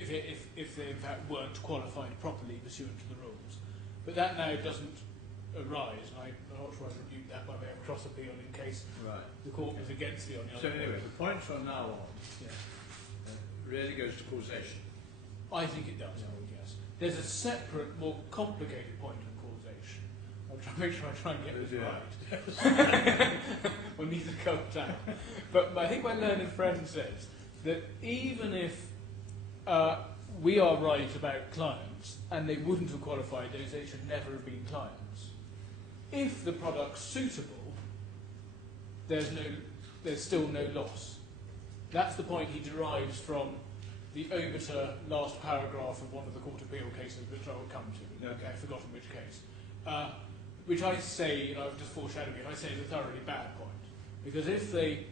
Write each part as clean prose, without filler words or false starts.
if they in fact weren't qualified properly pursuant to the rules. But that now doesn't arise, and I'm not sure I've reviewed that by way of cross appeal in case the court was against me on the other. So anyway, the point from now on really goes to causation. I think it does, yes. There's a separate, more complicated point on causation. I'll make sure I try and get this right. We'll need to cut down. But I think my learned friend says that even if we are right about clients and they wouldn't have qualified, they should never have been clients. If the product's suitable, there's still no loss. That's the point he derives from the obiter last paragraph of one of the court appeal cases, which I will come to. Okay, I've forgotten which case. Which I say, I've just foreshadowed it, I say is a thoroughly bad point. Because if they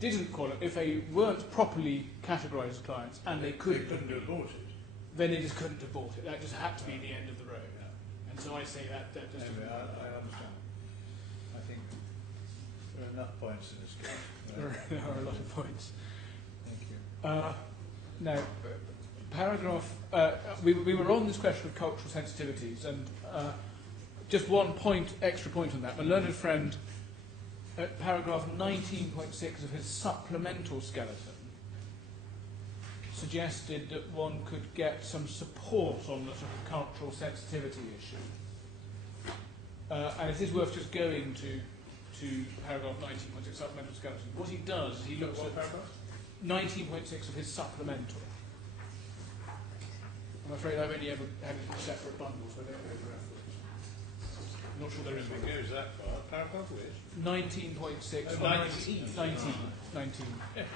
didn't qualify, if they weren't properly categorised as clients and they couldn't have bought it, then they just couldn't have bought it. That just had to be the end of the road. And so I say that just anyway, I understand. I think there are enough points in this case. There are a lot of points. Thank you. Now, paragraph, we were on this question of cultural sensitivities, and just one extra point on that. My learned friend, at paragraph 19.6 of his supplemental skeleton, suggested that one could get some support on the sort of cultural sensitivity issue. And it is worth just going to paragraph 19.6 supplemental skeleton. What he does is he looks at paragraph 19.6 of his supplemental. I'm afraid I've only ever had it in separate bundles, so I don't know the reference. I'm not sure there is one. It goes that far. Paragraph which? 19.6. 19. Yes.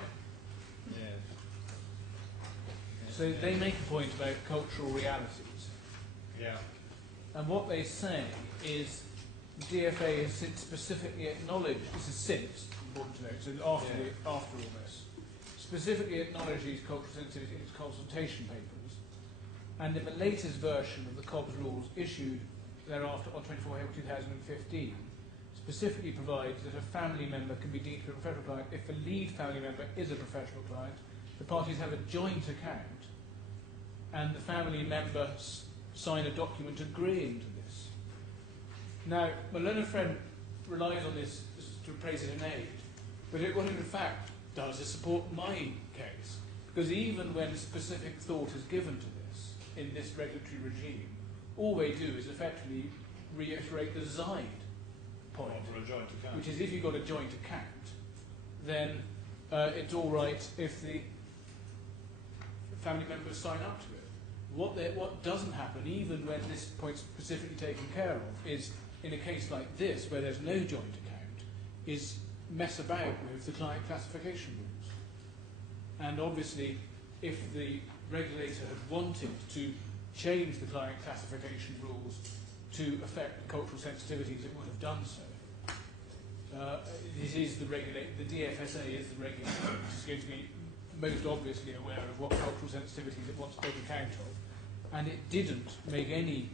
So they make a point about cultural realities. Yeah. And what they say is the DFA has since specifically acknowledged, this is since, important to note, so after all this, specifically acknowledged these cultural sensitivities in its consultation papers, and in the latest version of the COBS rules issued thereafter on 24 April 2015, specifically provides that a family member can be deemed to be a professional client if the lead family member is a professional client, the parties have a joint account, and the family member sign a document agreeing to this. Now, my learned friend relies on this to praise it in aid, but what it in fact does is support my case, because even when specific thought is given to this in this regulatory regime, all they do is effectively reiterate the Zide point, which is if you've got a joint account, then it's all right if the family members sign up to it. What doesn't happen, even when this point's specifically taken care of, is in a case like this, where there's no joint account, is mess about with the client classification rules. And obviously, if the regulator had wanted to change the client classification rules to affect cultural sensitivities, it would have done so. This is the DFSA is the regulator, which is going to be most obviously aware of what cultural sensitivities it wants to take account of. And it didn't make any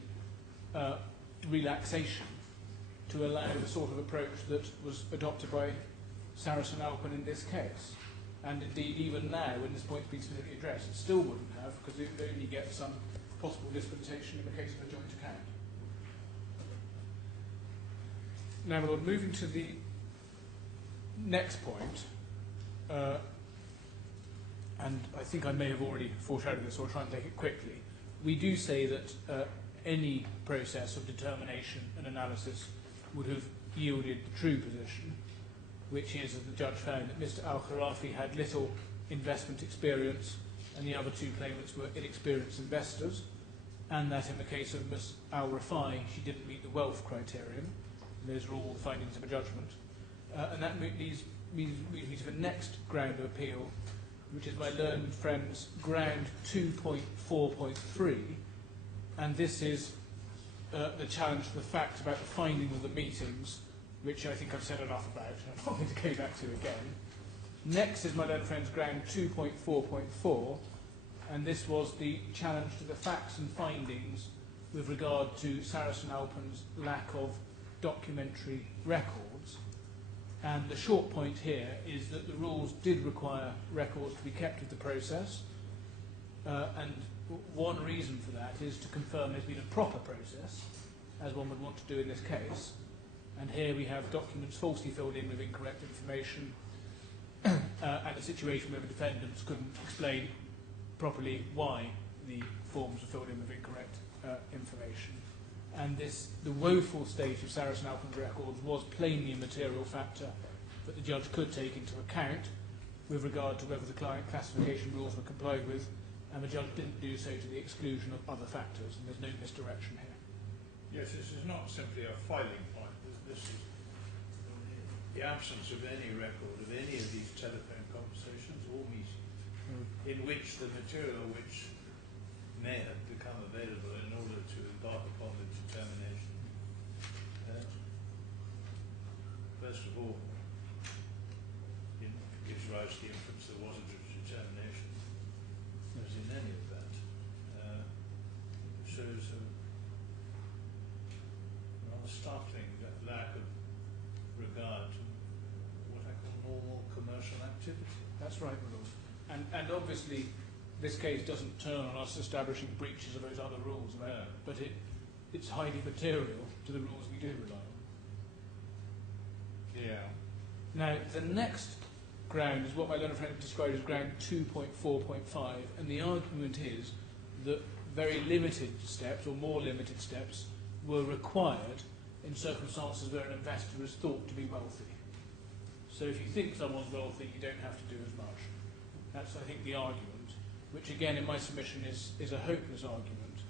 relaxation to allow the sort of approach that was adopted by Sarasin-Alpen in this case. And indeed, even now, when this point's been specifically addressed, it still wouldn't have, because it would only get some possible dispensation in the case of a joint account. Now, my Lord, moving to the next point, and I think I may have already foreshadowed this, so I'll try and take it quickly. We do say that any process of determination and analysis would have yielded the true position, which is that the judge found that Mr. Khorafi had little investment experience and the other two claimants were inexperienced investors, and that in the case of Ms. Rifai, she didn't meet the wealth criterion. Those are all the findings of a judgment. And that leads me to the next ground of appeal, which is my learned friend's ground 2.4.3, and this is the challenge to the facts about the finding of the meetings, which I think I've said enough about, and I'm not going to go back to again. Next is my learned friend's ground 2.4.4, and this was the challenge to the facts and findings with regard to Sarasin-Alpen's lack of documentary records. And the short point here is that the rules did require records to be kept of the process, And one reason for that is to confirm there's been a proper process, as one would want to do in this case. And here we have documents falsely filled in with incorrect information, and a situation where the defendants couldn't explain properly why the forms were filled in with incorrect information. And the woeful state of Sarasin-Alpen's records was plainly a material factor that the judge could take into account with regard to whether the client classification rules were complied with, and the judge didn't do so to the exclusion of other factors, and there's no misdirection here. Yes, this is not simply a filing point. This is the absence of any record of any of these telephone conversations or meetings in which the material which may have become available in order to embark upon the determination, first of all, gives rise to the inference there was a determination. As in any event, shows a rather startling lack of regard to what I call normal commercial activity. That's right, my lord. And obviously, this case doesn't turn on us establishing breaches of those other rules, but it's highly material to the rules we do rely on. Yeah. Now, the next ground is what my learned friend described as ground 2.4.5, and the argument is that very limited steps, or more limited steps, were required in circumstances where an investor is thought to be wealthy. So if you think someone's wealthy, you don't have to do as much. That's, I think, the argument, which again in my submission is a hopeless argument.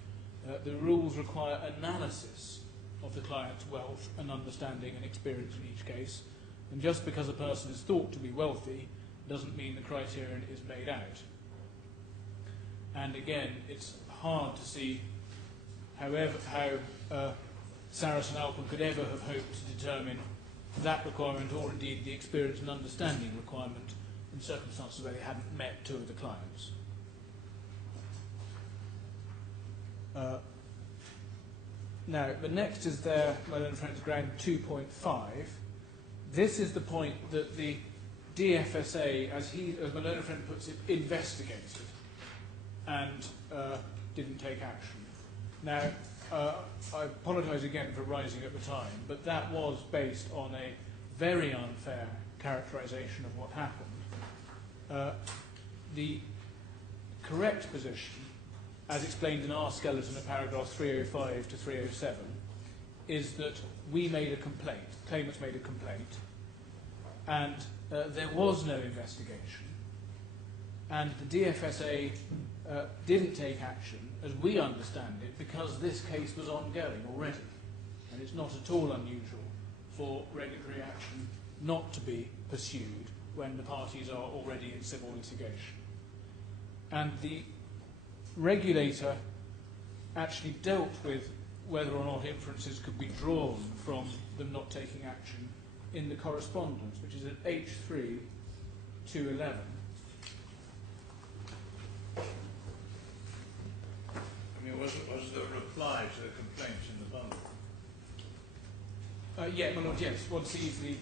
The rules require analysis of the client's wealth and understanding and experience in each case, and just because a person is thought to be wealthy doesn't mean the criterion is made out. And again, it's hard to see how Sarasin-Alpen could ever have hoped to determine that requirement, or indeed the experience and understanding requirement, in circumstances where they hadn't met two of the clients. Now, the next is my learned friend's ground 2.5. This is the point that the DFSA, as my learned friend puts it, investigated and didn't take action. Now, I apologise again for rising at the time, but that was based on a very unfair characterisation of what happened. The correct position, as explained in our skeleton at paragraphs 305 to 307, is that we made a complaint, claimants made a complaint, and there was no investigation, and the DFSA didn't take action, as we understand it, because this case was ongoing already, and it's not at all unusual for regulatory action not to be pursued when the parties are already in civil litigation. And the regulator actually dealt with whether or not inferences could be drawn from them not taking action in the correspondence, which is at H3 211. I mean, was the reply to the complaint in the bundle? Yeah, my lord, yes. One sees the...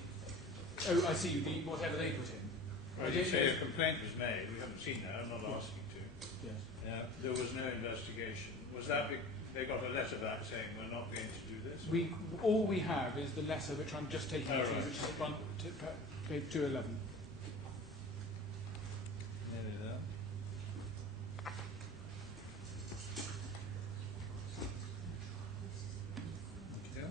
Oh, I see, whatever they put in. Well, you say a complaint was made. We haven't seen that. I'm not asking to. Yes. There was no investigation. Was that they got a letter back saying we're not going to do this? All we have is the letter which I'm just taking you through, which is page 211. Nearly there. Okay.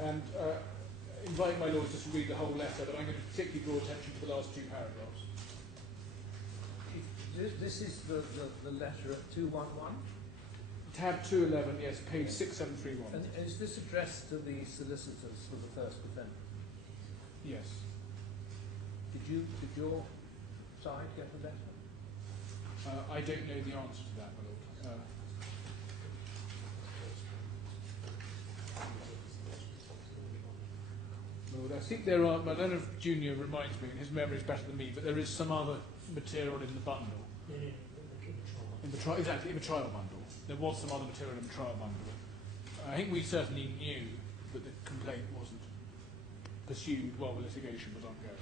And inviting my lords just to read the whole letter, but I'm going to particularly draw attention to the last two paragraphs. This is the letter at 211? Tab 211, yes, page 6731. And is this addressed to the solicitors for the first defendant? Yes. Did your side get the letter? I don't know the answer to that, my lord. Lord, I think there are, my Leonard Junior reminds me, and his memory is better than me, but there is some other material in the bundle. In the trial bundle. There was some other material in the trial bundle. I think we certainly knew that the complaint wasn't pursued while the litigation was ongoing.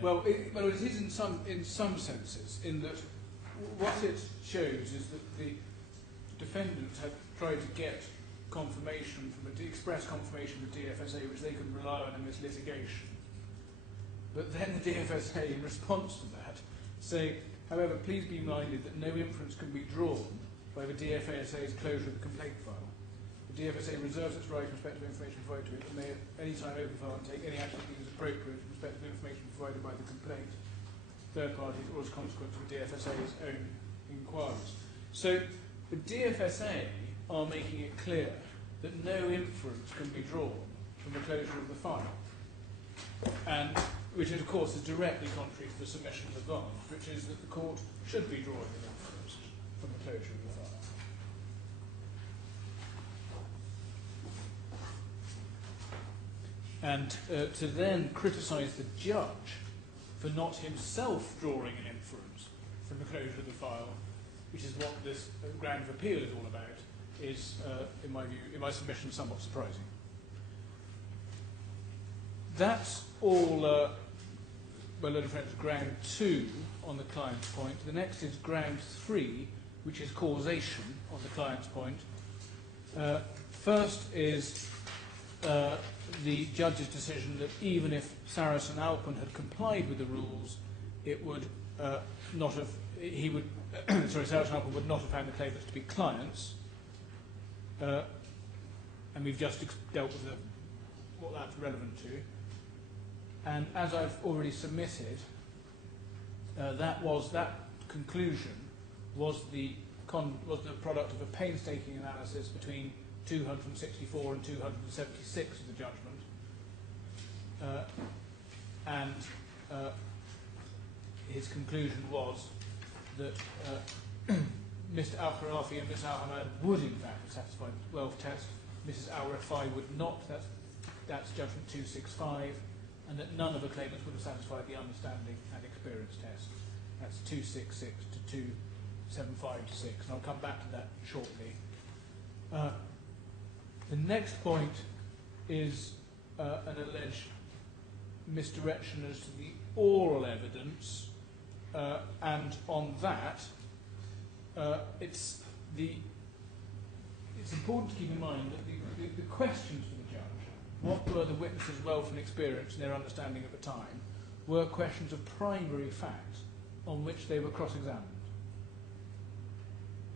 Well, it is in some senses, in that what it shows is that the defendants have tried to get confirmation express confirmation from the DFSA, which they can rely on in this litigation. But then the DFSA, in response to that, say, however, please be minded that no inference can be drawn by the DFSA's closure of the complaint file. The DFSA reserves its right in respect of information provided to it and may at any time open file and take any action it deems appropriate in respect of information provided by the complaint, third parties, or as a consequence of the DFSA's own inquiries. So the DFSA are making it clear that no inference can be drawn from the closure of the file, and which of course is directly contrary to the submission of the bond, which is that the court should be drawing an inference from the closure of the file. And to then criticise the judge for not himself drawing an inference from the closure of the file, which is what this ground of appeal is all about, is, in my view, in my submission, somewhat surprising. That's all, well, friends, ground 2 on the client's point. The next is ground 3, which is causation on the client's point. First is the judge's decision that even if Sarasin-Alpen had complied with the rules, it would not have, he would, Sarasin-Alpen would not have found the claimants to be clients. And we've just dealt with what that's relevant to. And as I've already submitted, that conclusion was the product of a painstaking analysis between 264 and 276 of the judgment, and his conclusion was that Mr. Khorafi and Ms. Hamad would in fact have satisfied the wealth test, Mrs. Rifai would not, that's judgment 265, and that none of the claimants would have satisfied the understanding and experience test. That's 266 to 275 to 6, and I'll come back to that shortly. The next point is an alleged misdirection as to the oral evidence, and on that, it's important to keep in mind that the questions for the judge, what were the witnesses' wealth and experience and their understanding at the time, were questions of primary fact on which they were cross-examined.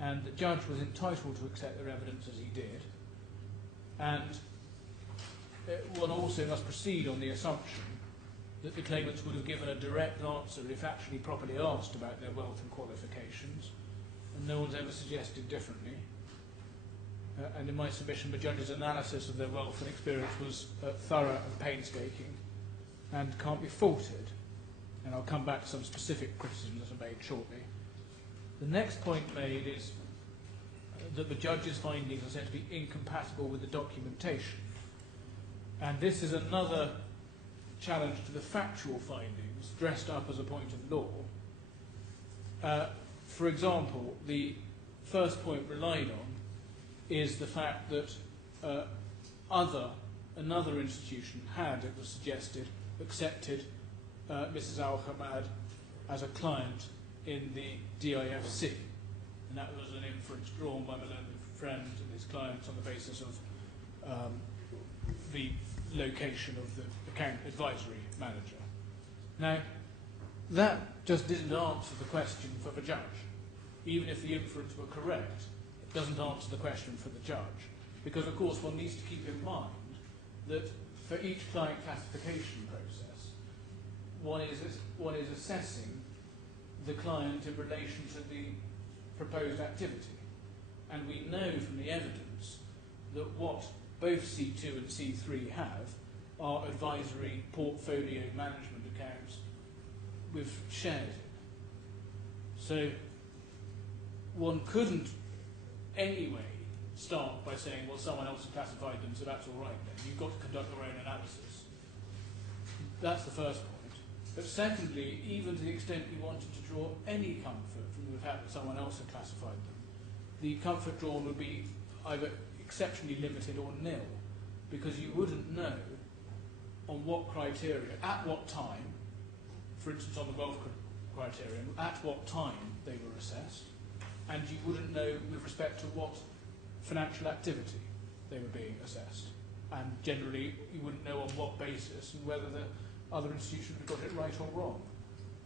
And the judge was entitled to accept their evidence as he did, and one also must proceed on the assumption that the claimants would have given a direct answer if actually properly asked about their wealth and qualifications, and no one's ever suggested differently. And in my submission, the judge's analysis of their wealth and experience was thorough and painstaking and can't be faulted. And I'll come back to some specific criticisms that are made shortly. The next point made is that the judge's findings are said to be incompatible with the documentation. And this is another challenge to the factual findings dressed up as a point of law. For example, the first point relied on is the fact that another institution had, it was suggested, accepted Mrs. Hamad as a client in the DIFC, and that was an inference drawn by my learned friend and his clients on the basis of the location of the account advisory manager. Now, that just didn't answer the question for the judge. Even if the inference were correct, it doesn't answer the question for the judge, because of course one needs to keep in mind that for each client classification process, one is assessing the client in relation to the proposed activity. And we know from the evidence that what both C2 and C3 have are advisory portfolio management accounts with shares in. So one couldn't anyway start by saying, well, someone else has classified them, so that's all right then. You've got to conduct your own analysis. That's the first point. But secondly, even to the extent you wanted to draw any comfort from the fact that someone else had classified them, the comfort drawn would be either exceptionally limited or nil, because you wouldn't know on what criteria, at what time, for instance on the wealth criterion, at what time they were assessed, and you wouldn't know with respect to what financial activity they were being assessed. And generally, you wouldn't know on what basis and whether the other institution had got it right or wrong.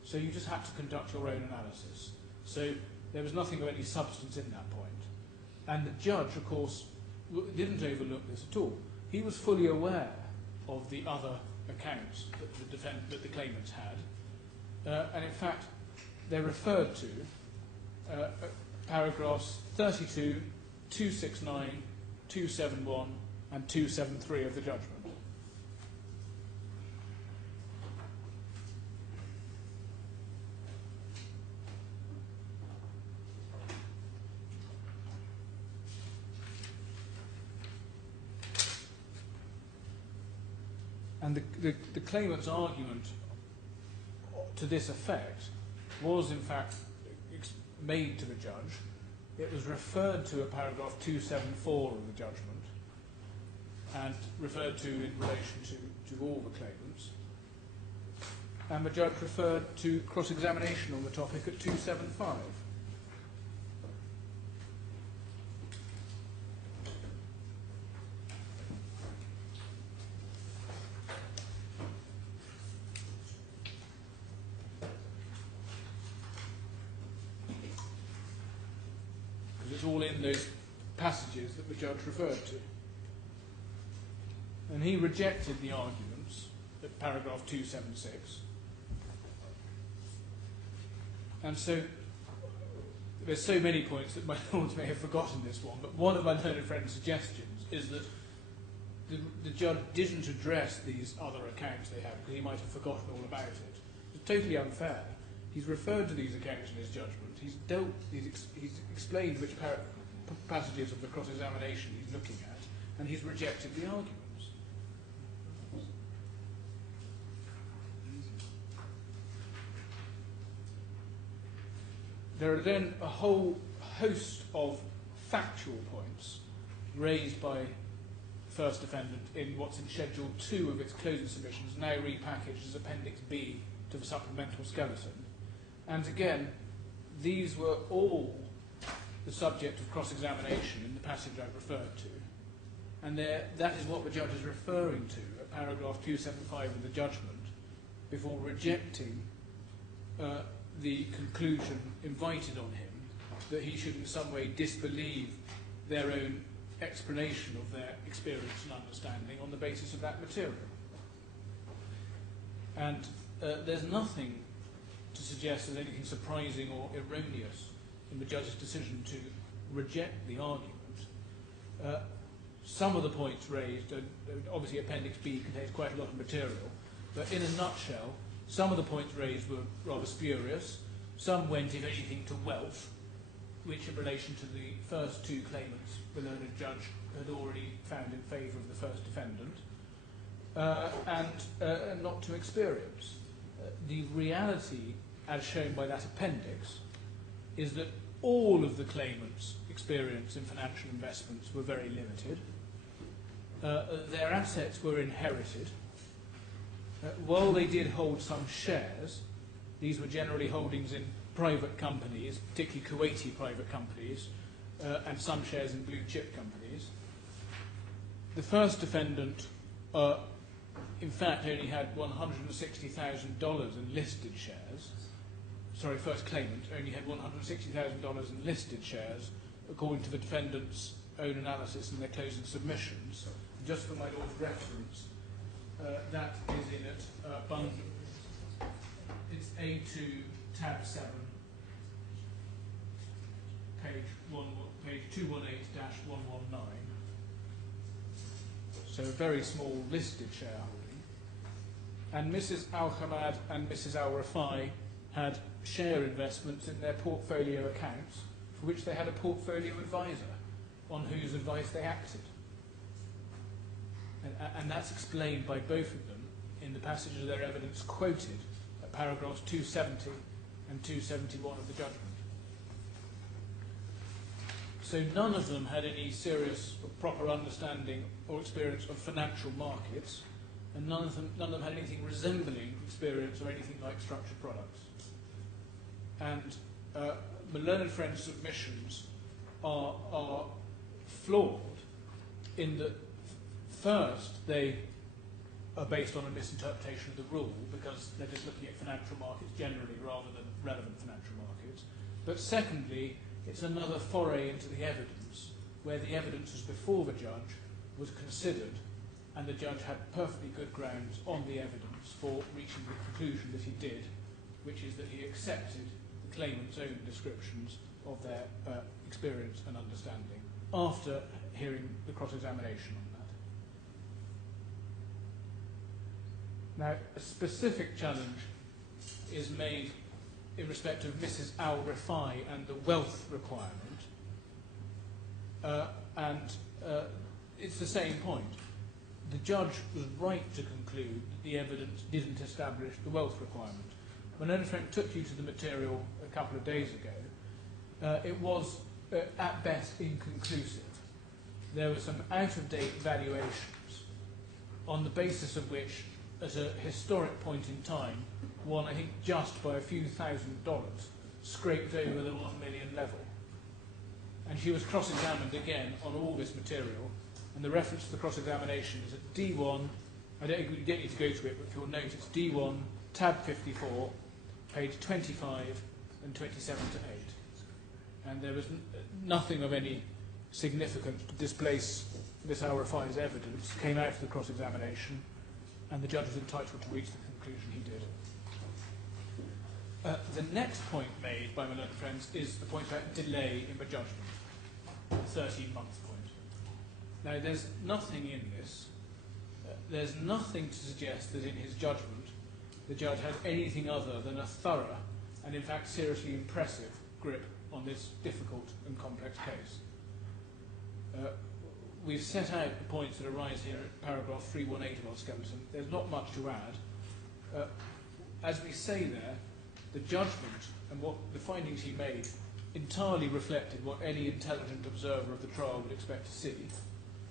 So you just had to conduct your own analysis. So there was nothing of any substance in that point. And the judge, of course, didn't overlook this at all. He was fully aware of the other accounts that the claimants had. And in fact, they referred to paragraphs 32, 269, 271 and 273 of the judgment. And the claimant's argument to this effect was in fact made to the judge. It was referred to at paragraph 274 of the judgment and referred to in relation to all the claimants. And the judge referred to cross-examination on the topic at 275. It's all in those passages that the judge referred to. And he rejected the arguments at paragraph 276. And so there's so many points that my lords may have forgotten this one, but one of my learned friend's suggestions is that the judge didn't address these other accounts they have because he might have forgotten all about it. It's totally unfair. He's referred to these accounts in his judgment. He's explained which passages of the cross-examination he's looking at, and he's rejected the arguments. There are then a whole host of factual points raised by the first defendant in what's in Schedule 2 of its closing submissions, now repackaged as Appendix B to the supplemental skeleton. And again, these were all the subject of cross-examination in the passage I've referred to. And that is what the judge is referring to at paragraph 275 of the judgment before rejecting the conclusion invited on him that he should in some way disbelieve their own explanation of their experience and understanding on the basis of that material. And there's nothing to suggest there's anything surprising or erroneous in the judge's decision to reject the argument. Some of the points raised, obviously Appendix B contains quite a lot of material, but in a nutshell, some of the points raised were rather spurious. Some went, if anything, to wealth, which in relation to the first two claimants, the learned judge had already found in favour of the first defendant, and not to experience. The reality, as shown by that appendix, is that all of the claimants' experience in financial investments were very limited. Their assets were inherited. While they did hold some shares, these were generally holdings in private companies, particularly Kuwaiti private companies, and some shares in blue chip companies. The first defendant, in fact, only had $160,000 in listed shares. Sorry, first claimant only had $160,000 in listed shares, according to the defendant's own analysis in their closing submissions. Just for my Lord's reference, that is in it, it's A2, tab 7, page 218-119. So a very small listed shareholding. And Mrs. Al-Hamad and Mrs. Al-Rifai had share investments in their portfolio accounts for which they had a portfolio advisor on whose advice they acted. And that's explained by both of them in the passage of their evidence quoted at paragraphs 270 and 271 of the judgment. So none of them had any serious or proper understanding or experience of financial markets, and none of them had anything resembling experience or anything like structured products. And my learned friend's submissions are flawed in that, first, they are based on a misinterpretation of the rule because they're just looking at financial markets generally rather than relevant financial markets. But secondly, it's another foray into the evidence, where the evidence was before the judge, was considered, and the judge had perfectly good grounds on the evidence for reaching the conclusion that he did, which is that he accepted the claimant's own descriptions of their experience and understanding after hearing the cross-examination on that. Now, a specific challenge is made in respect of Mrs. Rifai and the wealth requirement, and it's the same point. The judge was right to conclude that the evidence didn't establish the wealth requirement. When Learned Friend took you to the material a couple of days ago, it was at best inconclusive. There were some out-of-date valuations on the basis of which, at a historic point in time, one, I think, just by a few $1,000s, scraped over the 1 million level. And she was cross-examined again on all this material, and the reference to the cross-examination is at D1, I don't think we get you to go to it, but if you'll note, it's D1, tab 54, page 25 and 27 to 8. And there was nothing of any significance to displace Miss Rifai's evidence came out of the cross-examination, and the judge was entitled to reach the conclusion he did. The next point made by my learned friends is the point about delay in the judgment, the 13-month point. Now, there's nothing in this, there's nothing to suggest that in his judgment the judge had anything other than a thorough and, in fact, seriously impressive grip on this difficult and complex case. We've set out the points that arise here at paragraph 318 of our skeleton. There's not much to add. As we say there, the judgment and what the findings he made entirely reflected what any intelligent observer of the trial would expect to see.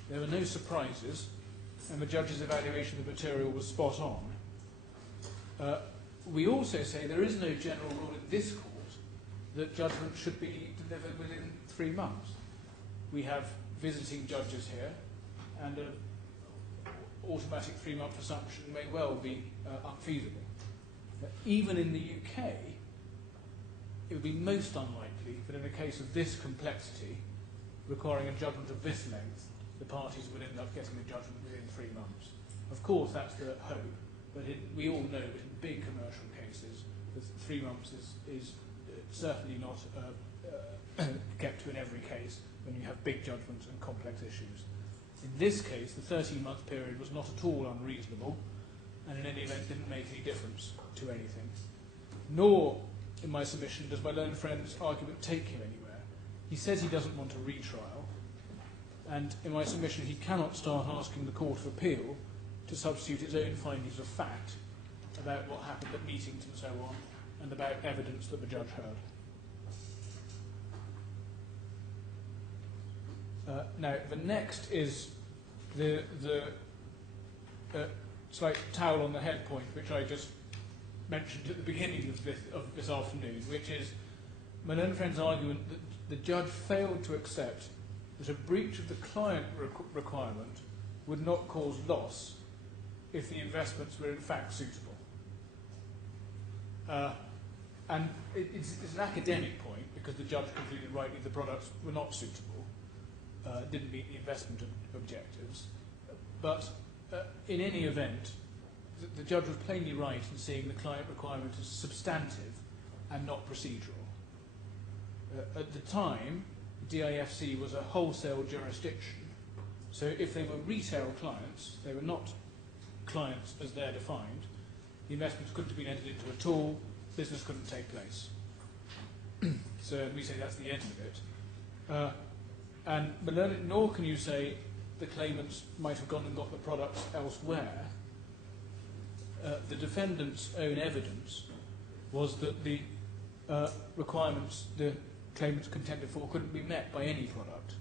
There were no surprises, and the judge's evaluation of the material was spot on. We also say there is no general rule in this court that judgment should be delivered within 3 months. We have visiting judges here, and an automatic 3-month assumption may well be unfeasible. Even in the UK, it would be most unlikely that in a case of this complexity, requiring a judgment of this length, the parties would end up getting a judgment within 3 months. Of course, that's the hope, but we all know that in big commercial cases, the 3 months is certainly not kept to in every case when you have big judgments and complex issues. In this case, the 13-month period was not at all unreasonable, and in any event didn't make any difference to anything. Nor, in my submission, does my learned friend's argument take him anywhere. He says he doesn't want a retrial, and in my submission he cannot start asking the Court of Appeal to substitute its own findings of fact about what happened at meetings and so on, and about evidence that the judge heard. Now, the next is the slight towel on the head point, which I just mentioned at the beginning of this afternoon, which is my learned friend's argument that the judge failed to accept that a breach of the client requirement would not cause loss if the investments were in fact suitable. And it's an academic point, because the judge concluded rightly the products were not suitable, didn't meet the investment objectives. But in any event, the judge was plainly right in seeing the client requirement as substantive and not procedural. At the time, DIFC was a wholesale jurisdiction, so if they were retail clients, they were not clients as they're defined, the investments couldn't have been entered into at all, business couldn't take place. So we say that's the end of it. Nor can you say the claimants might have gone and got the products elsewhere. The defendant's own evidence was that the requirements the claimants contended for couldn't be met by any product,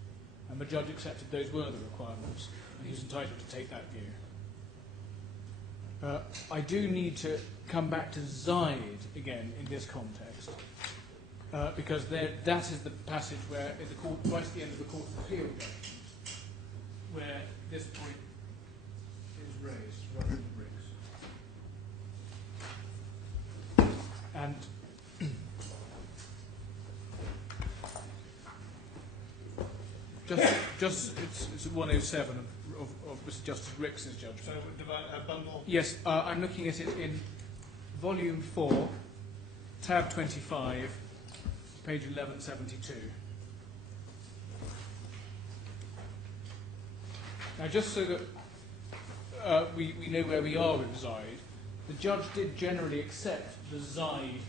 and the judge accepted those were the requirements, and he was entitled to take that view. I do need to come back to Zaid again in this context, because that is the passage where, in the court, right at the end of the Court of Appeal judgment, where this point is raised, right in the bricks. And it's 107 of Mr. Justice Ricks's judgment. So a bundle? Yes, I'm looking at it in Volume 4, tab 25, page 1172. Now, just so that we know where we are with Zaid, the judge did generally accept the Zaid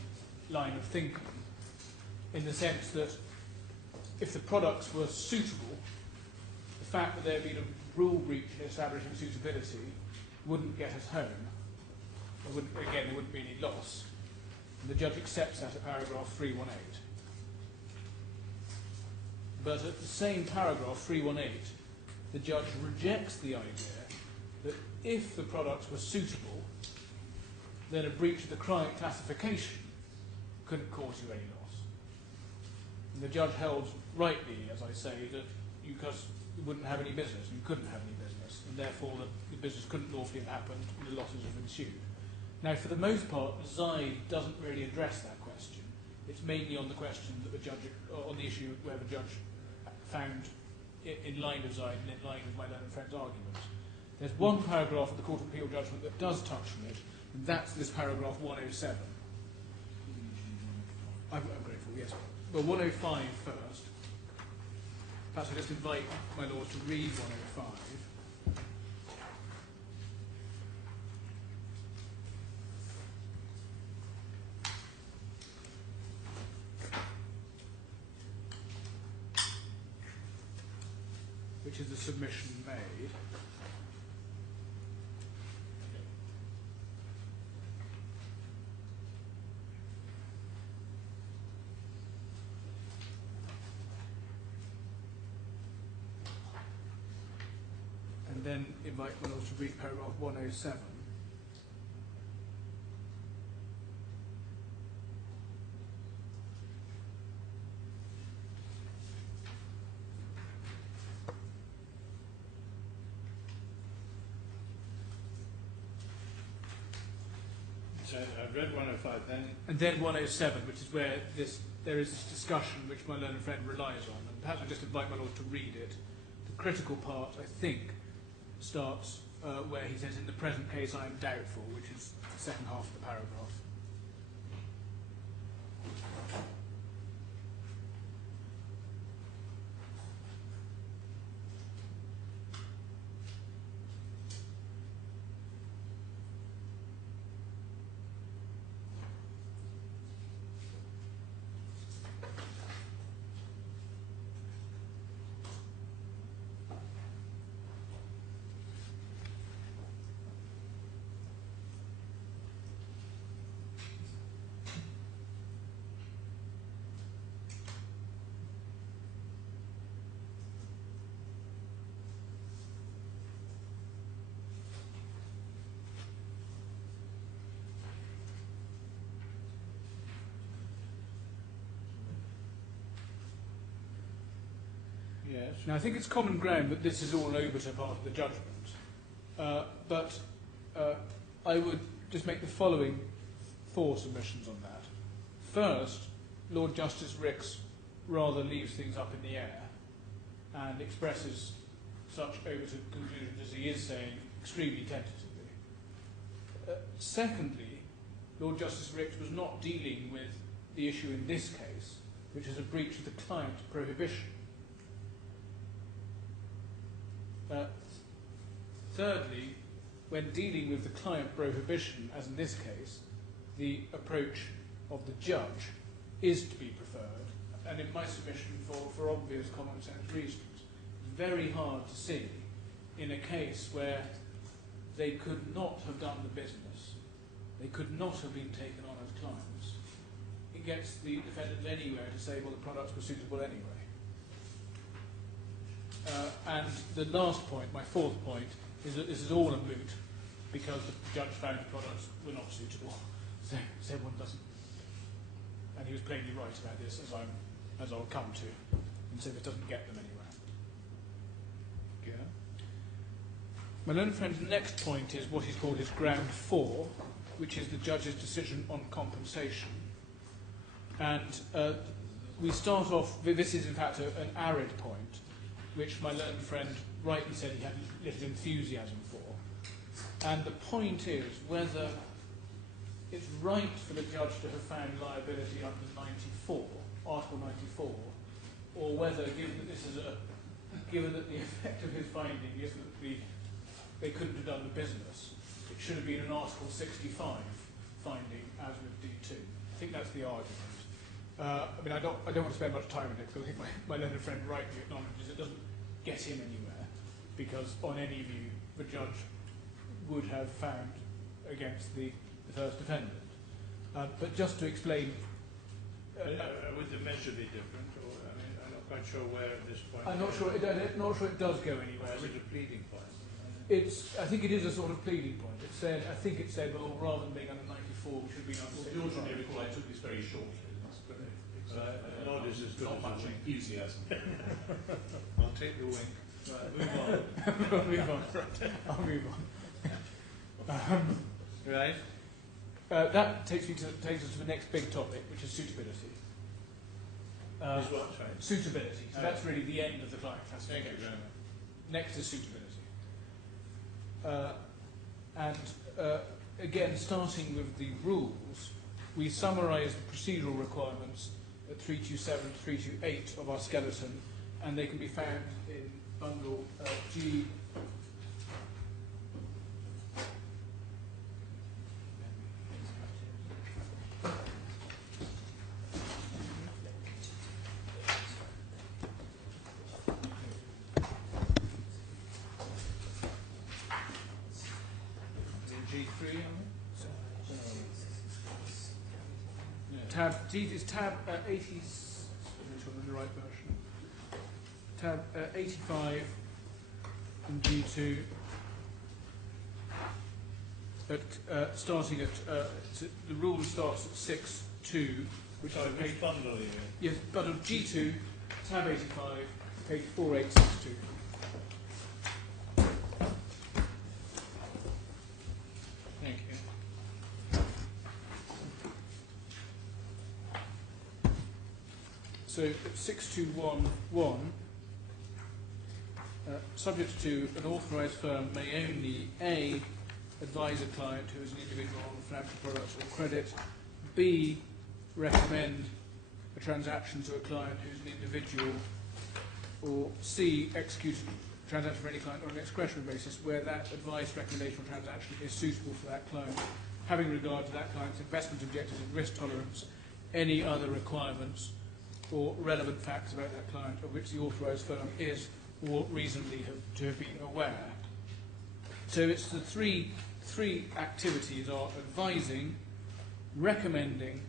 line of thinking, in the sense that if the products were suitable, the fact that there had been a rule breach in establishing suitability wouldn't get us home. There wouldn't be any loss. And the judge accepts that at paragraph 318. But at the same paragraph, 318, the judge rejects the idea that if the products were suitable, then a breach of the client classification couldn't cause you any loss. And the judge held rightly, as I say, that you wouldn't have any business, you couldn't have any business, and therefore the business couldn't lawfully have happened, and the losses have ensued. Now, for the most part, Zaid doesn't really address that question. It's mainly on the question that the judge, on the issue where the judge found in line with Zaid and in line with my learned friend's arguments. There's one paragraph of the Court of Appeal judgment that does touch on it, and that's this paragraph 107. I'm grateful, yes. Well, 105 first. Perhaps I just invite my lords to read 105. Which is the submission made. And then invite my lords to read paragraph 107. So I've read 105 then. And then 107, which is where there is this discussion which my learned friend relies on. And perhaps I just invite my lord to read it. The critical part, I think, starts where he says, in the present case I am doubtful, which is the second half of the paragraph. Yes. Now, I think it's common ground that this is all over to part of the judgment, but I would just make the following 4 submissions on that. First, Lord Justice Ricks rather leaves things up in the air and expresses such over to conclusions as he is saying extremely tentatively. Secondly, Lord Justice Ricks was not dealing with the issue in this case, which is a breach of the client prohibition. Thirdly, when dealing with the client prohibition, as in this case, the approach of the judge is to be preferred, and in my submission for obvious common sense reasons, very hard to see in a case where they could not have done the business, they could not have been taken on as clients. It gets the defendant anywhere to say, well, the products were suitable anyway. And the last point, my fourth point, is that this is all a moot because the judge found the products were not suitable. So one doesn't. And he was plainly right about this, as I'll come to. And so it doesn't get them anywhere. Yeah. My learned friend's next point is what he's called his ground 4, which is the judge's decision on compensation. And we start off, this is in fact an arid point, which my learned friend rightly said he had little enthusiasm for. And the point is whether it's right for the judge to have found liability under 94, Article 94, or whether, given that the effect of his finding is that they couldn't have done the business, it should have been an Article 65 finding, as with D2. I think that's the argument. I don't want to spend much time on it because I think my learned friend rightly acknowledges it doesn't get him anywhere, because on any view the judge would have found against the first defendant. But just to explain, would the measure be different? Or I'm not quite sure where at this point. I'm not sure it does go anywhere. Is it a pleading point? I think it is a sort of pleading point. I think it said, well, rather than being under 94, we should be under 65. George, may recall I took this very shortly. Nor is this not much enthusiasm. I'll take the wink. Right, move on. I'll move on. Right. That takes us to the next big topic, which is suitability. Is what, sorry? Suitability. So that's really the end of the client classification. Thank you very much. Next is suitability. Again, starting with the rules, we summarise the procedural requirements at 327 to 328 of our skeleton, and they can be found in bundle G. G3, tab D is tab 80. Make sure I'm in the right version. Tab 85 in G2. Starting at the rule starts at 6.2, which Sorry, is a page. which bundle are you in? Yes, bundle G2, tab 85, page 4862. Thank you. So 6211, subject to an authorised firm may only A, advise a client who is an individual on financial products or credit, B, recommend a transaction to a client who's an individual, or C, execute a transaction for any client on an discretionary basis where that advice, recommendation or transaction is suitable for that client, having regard to that client's investment objectives and risk tolerance, any other requirements or relevant facts about that client of which the authorised firm is or reasonably to have been aware. So it's the three activities are advising, recommending,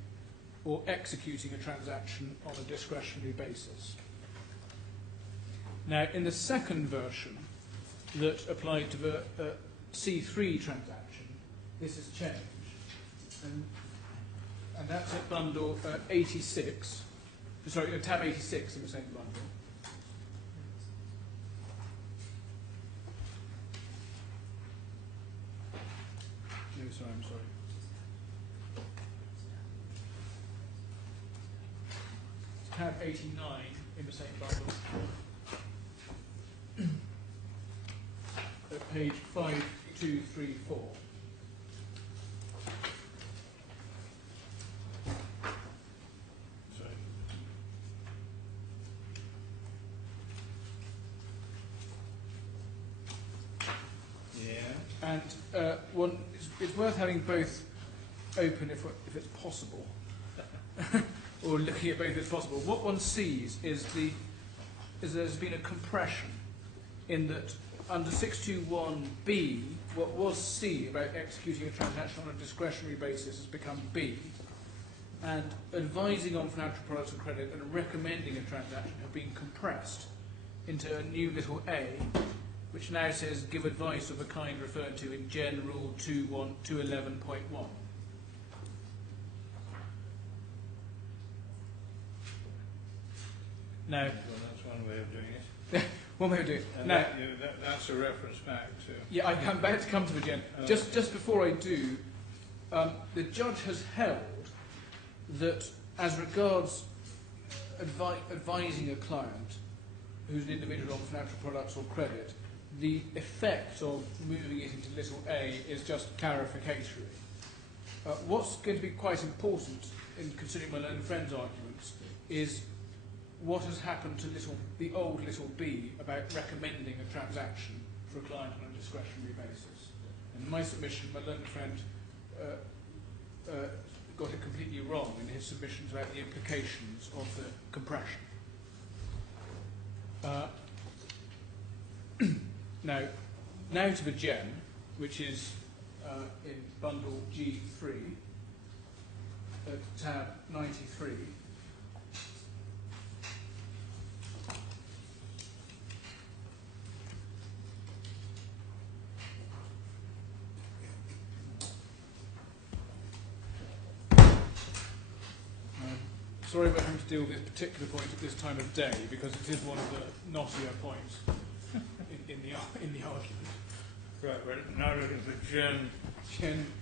or executing a transaction on a discretionary basis. Now, in the second version that applied to the C3 transaction, this has changed. And that's at bundle 86. Sorry, tab 86 in the same bundle. No, sorry, I'm sorry. Tab 89 in the same bundle. At page 5234. Sorry. Yeah. And it's worth having both open if it's possible. or looking at both as possible, what one sees is there's been a compression in that under 621B, what was C about executing a transaction on a discretionary basis has become B, and advising on financial products and credit and recommending a transaction have been compressed into a new little A, which now says give advice of a kind referred to in Gen Rule 211.1. Now, Well, that's one way of doing it. one way of doing it. And Now, that's a reference back to... yeah, I'm about to come to the Gen. Just before I do, the judge has held that as regards advising a client who's an individual on financial products or credit, the effect of moving it into little a is just clarificatory. What's going to be quite important in considering my learned friend's arguments is what has happened to the old little b about recommending a transaction for a client on a discretionary basis. In my submission, my learned friend got it completely wrong in his submissions about the implications of the compression. Now to the gem, which is in bundle G3 at tab 93. Sorry about having to deal with this particular point at this time of day, because it is one of the knottier points in the argument. Right, we're now looking for Gen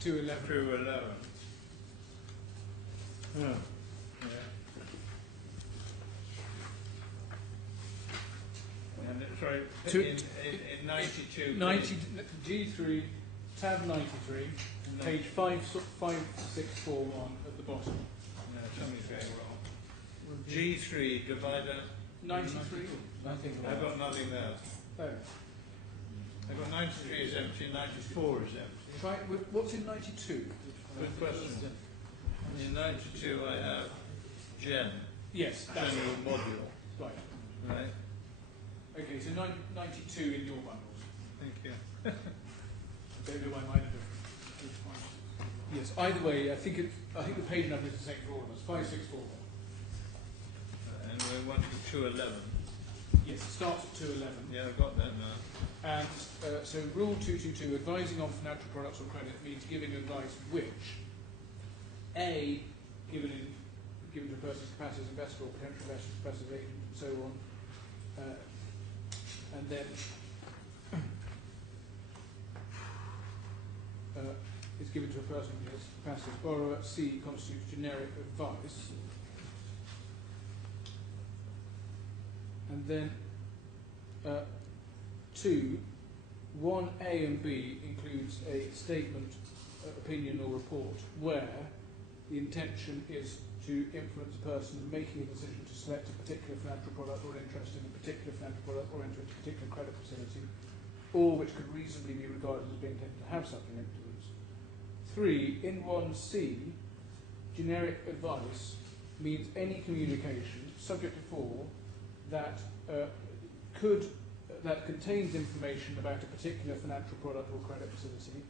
211. 211. Oh, yeah. And sorry, in 92. G3, tab 93, page 5641 at the bottom. No, something's going wrong. G3 divider. 93? I've got nothing there. Oh. I've got 93 is empty, 94 is empty. Try, what's in 92? Good question. In 92 I have Gen. Yes, that's General it. module. Right. Right. Okay, so 92 in your bundles. Thank you. Don't know why mine are different. It's fine. Yes, either way, I think the page number is the same for all of us. 5641. And we want to 211. Yes, it starts at 211. Yeah, I've got that now. And so Rule 222, advising on financial products or credit, means giving advice which, A, given to a person's capacity as investor or potential investor, capacity as agent, and so on, and then is given to a person who has capacity as borrower. C, constitutes generic advice. And then 2, 1A and B includes a statement, opinion or report where the intention is to influence a person making a decision to select a particular financial product or interest in a particular financial product or enter into a particular credit facility, or which could reasonably be regarded as being intended to have such an influence. 3, in 1C, generic advice means any communication, subject to 4, that contains information about a particular financial product or credit facility,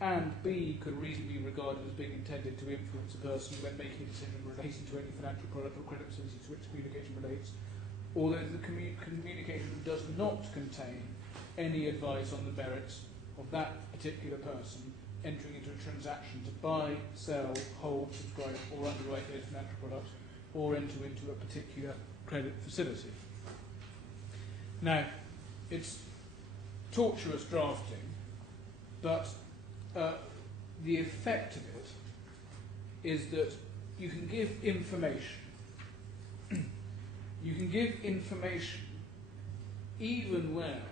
and B, could reasonably be regarded as being intended to influence a person when making a decision relating to any financial product or credit facility to which communication relates, although the communication does not contain any advice on the merits of that particular person entering into a transaction to buy, sell, hold, subscribe, or underwrite those financial products, or enter into a particular credit facility. Now, it's tortuous drafting, but the effect of it is that you can give information. You can give information even where,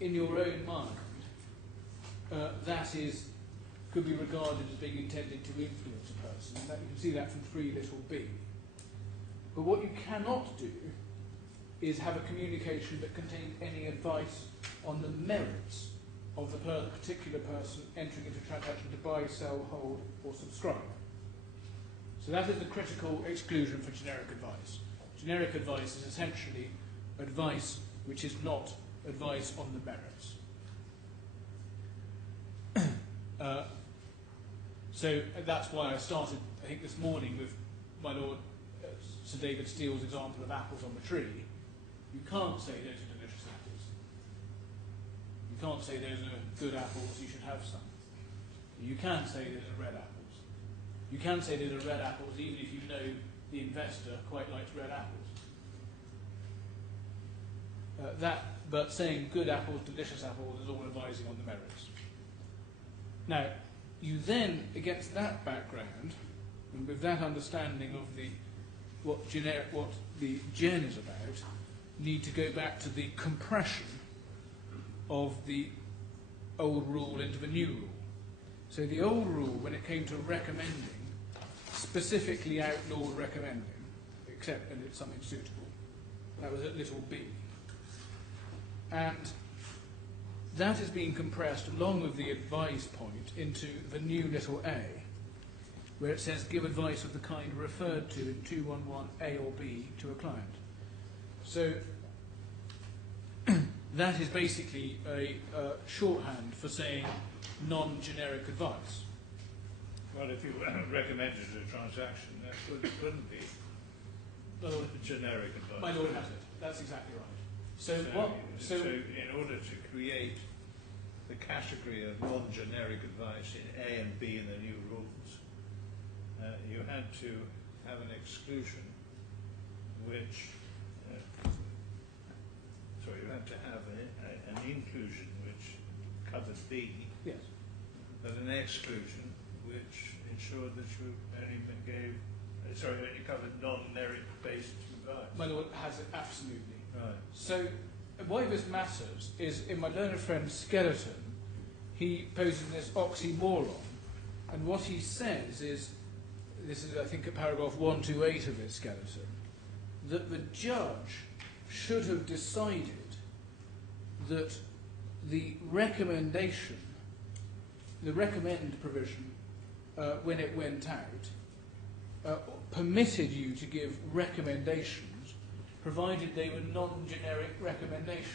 in your own mind, that could be regarded as being intended to influence a person. And you can see that from 3 little b. But what you cannot do is have a communication that contains any advice on the merits of the particular person entering into a transaction to buy, sell, hold, or subscribe. So that is the critical exclusion for generic advice. Generic advice is essentially advice which is not advice on the merits. So that's why I started, I think, this morning with my Lord Sir David Steele's example of apples on the tree. You can't say those are delicious apples. You can't say those are good apples, you should have some. You can say those are red apples. You can say those are red apples even if you know the investor quite likes red apples. But saying good apples, delicious apples is all advising on the merits. Now, you then, against that background, and with that understanding of what the gen is about, need to go back to the compression of the old rule into the new rule. So the old rule, when it came to recommending, specifically outlawed recommending, except when it's something suitable. That was at little b. And that is being compressed along with the advise point into the new little a, where it says give advice of the kind referred to in 211A or B to a client. So that is basically a shorthand for saying non-generic advice. Well, if you recommended a transaction, that couldn't be generic advice. My Lord has it. That's exactly right. So in order to create the category of non-generic advice in A and B in the new rules, you had to have an exclusion which, you had to have an inclusion which covered B, yes, but an exclusion which ensured that you only covered non-merit-based advice. my Lord has it absolutely. Right. So why this matters is in my learned friend Skeleton, he poses this oxymoron, and what he says is, this is I think at paragraph 128 of his Skeleton, that the judge should have decided that the recommend provision, when it went out, permitted you to give recommendations provided they were non-generic recommendations.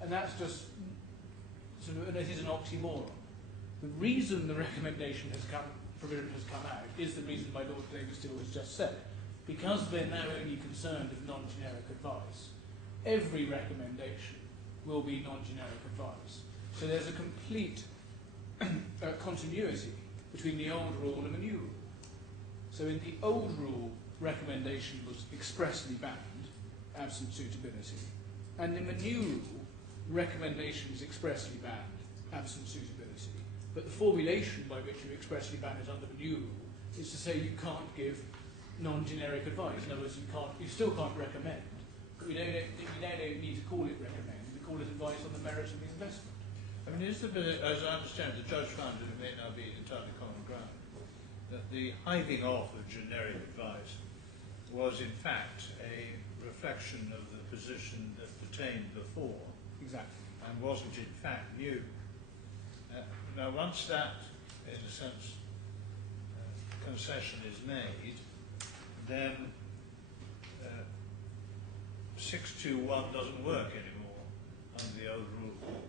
And that's just, and it is an oxymoron. The reason the provision has come out is the reason my Lord David Steele has just said. Because they're now only concerned with non-generic advice, every recommendation will be non-generic advice. So there's a complete continuity between the old rule and the new rule. So in the old rule, recommendation was expressly banned, absent suitability. And in the new rule, recommendation is expressly banned, absent suitability. But the formulation by which you expressly ban it under the new rule is to say you can't give non-generic advice. In other words, you still can't recommend, but we now don't need to call it recommend, we call it advice on the merits of the investment. I mean, is the bit, as I understand, the judge found, and it may not be entirely common ground, that the hiving off of generic advice was in fact a reflection of the position that pertained before. Exactly. And wasn't in fact new. Now once that, in a sense, concession is made, then 621 doesn't work anymore under the old rule.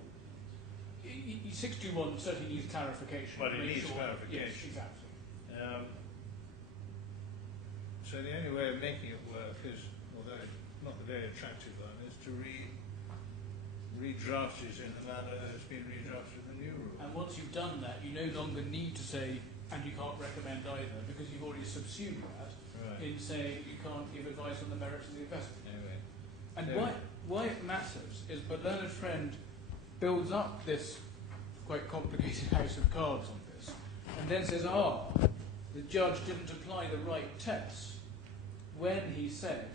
621 certainly needs clarification. But it needs clarification. Yes, exactly. So the only way of making it work is, although not the very attractive one, is to redraft it in the manner that it's been redrafted in the new rule. And once you've done that, you no longer need to say, and you can't recommend either, because you've already subsumed that in saying you can't give advice on the merits of the investment. Anyway. And why it matters is the learned friend builds up this quite complicated house of cards on this, and then says, the judge didn't apply the right test when he said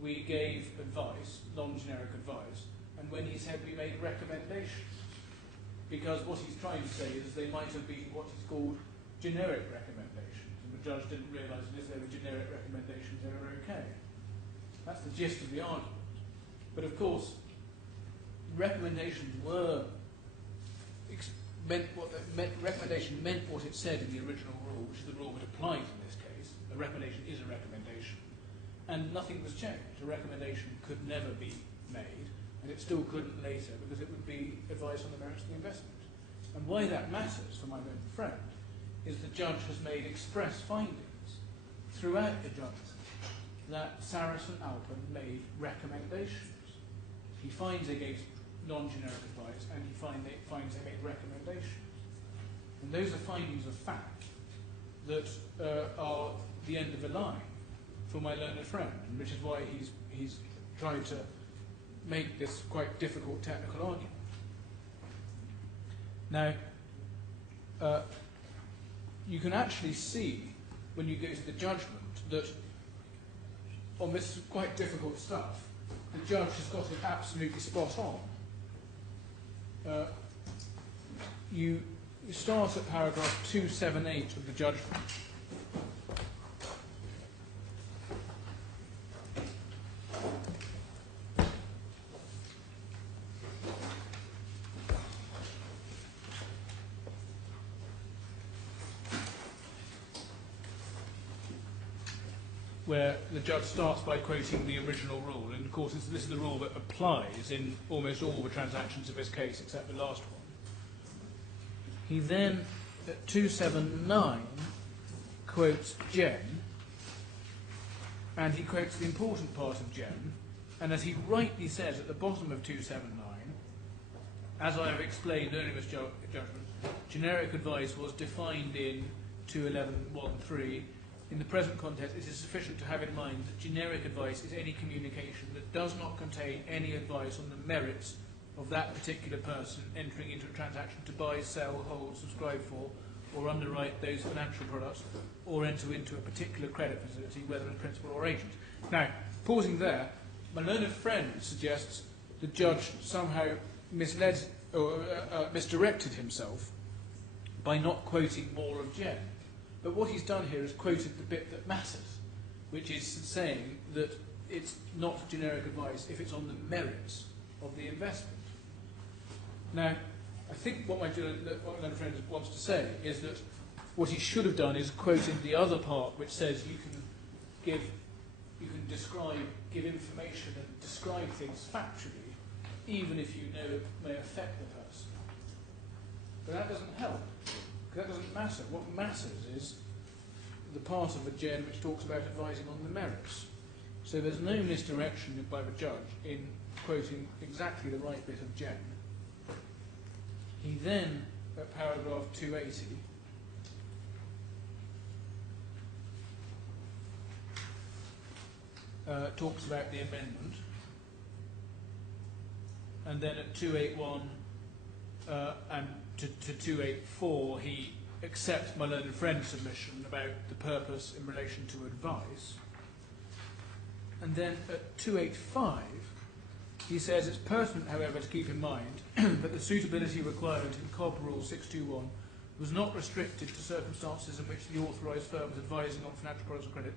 we gave advice, non-generic advice, and when he said we made recommendations. Because what he's trying to say is they might have been what is called generic recommendations, and the judge didn't realise that if they were generic recommendations, they were okay. That's the gist of the argument. But of course, recommendations recommendation meant what it said in the original rule, which is the rule that applies in this case, A recommendation is a recommendation. And nothing was changed. A recommendation could never be made, and it still couldn't later, because it would be advice on the merits of the investment. And why that matters for my learned friend is the judge has made express findings throughout the judgment that Sarasin-Alpen made recommendations. He finds they gave non-generic advice, and he finds they made recommendations. And those are findings of fact that are the end of the line for my learned friend, which is why he's trying to make this quite difficult technical argument. Now, you can actually see, when you go to the judgment, that on this quite difficult stuff, the judge has got it absolutely spot on. You start at paragraph 278 of the judgment. Where the judge starts by quoting the original rule, and of course this is the rule that applies in almost all the transactions of this case except the last one. He then, at 279, quotes Jen, and he quotes the important part of Jen, and as he rightly says at the bottom of 279, as I have explained earlier in this judgment, generic advice was defined in 211.13. In the present context, it is sufficient to have in mind that generic advice is any communication that does not contain any advice on the merits of that particular person entering into a transaction to buy, sell, hold, subscribe for, or underwrite those financial products, or enter into a particular credit facility, whether as principal or agent. Now, pausing there, my learned friend suggests the judge somehow misled or misdirected himself by not quoting more of Jen. But what he's done here is quoted the bit that matters, which is saying that it's not generic advice if it's on the merits of the investment. Now, I think what my learned friend wants to say is that what he should have done is quoted the other part, which says you can give information and describe things factually, even if you know it may affect the person. But that doesn't help. That doesn't matter. What matters is the part of the Jen which talks about advising on the merits. So there's no misdirection by the judge in quoting exactly the right bit of Jen. He then, at paragraph 280, talks about the amendment, and then at 281 and to 284 he accepts my learned friend's submission about the purpose in relation to advice, and then at 285 he says it's pertinent, however, to keep in mind that the suitability requirement in COB Rule 621 was not restricted to circumstances in which the authorised firm was advising on financial products or credit.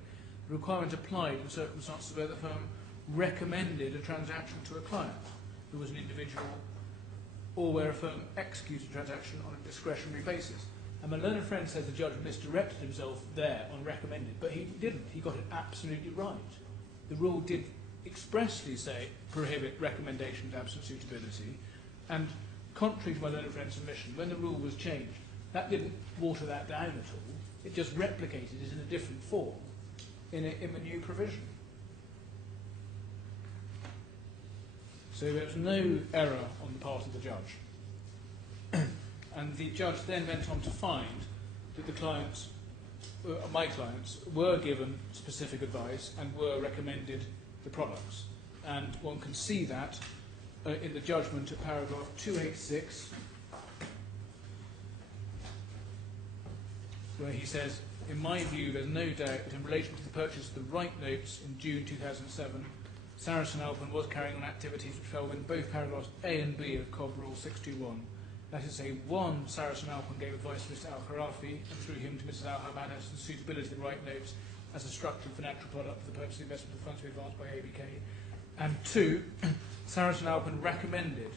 The requirement applied in circumstances where the firm recommended a transaction to a client who was an individual, or where a firm executed a transaction on a discretionary basis. And my learned friend says the judge misdirected himself there on recommended, but he didn't. He got it absolutely right. The rule did expressly say prohibit recommendations absent suitability, and contrary to my learned friend's submission, when the rule was changed, that didn't water that down at all. It just replicated it in a different form in the new provision. So there was no error on the part of the judge. And the judge then went on to find that the clients, my clients, were given specific advice and were recommended the products. And one can see that in the judgment at paragraph 286, where he says, in my view, there's no doubt that in relation to the purchase of the right notes in June 2007, Sarasin-Alpen was carrying on activities which fell within both paragraphs A and B of COB Rule 621. That is to say, 1, Sarasin-Alpen gave advice to Mr. Khorafi and through him to Mrs. Hamad as to the suitability of the right notes as a structured financial product for the purpose of investment of funds to be advanced by ABK. And 2, Sarasin-Alpen recommended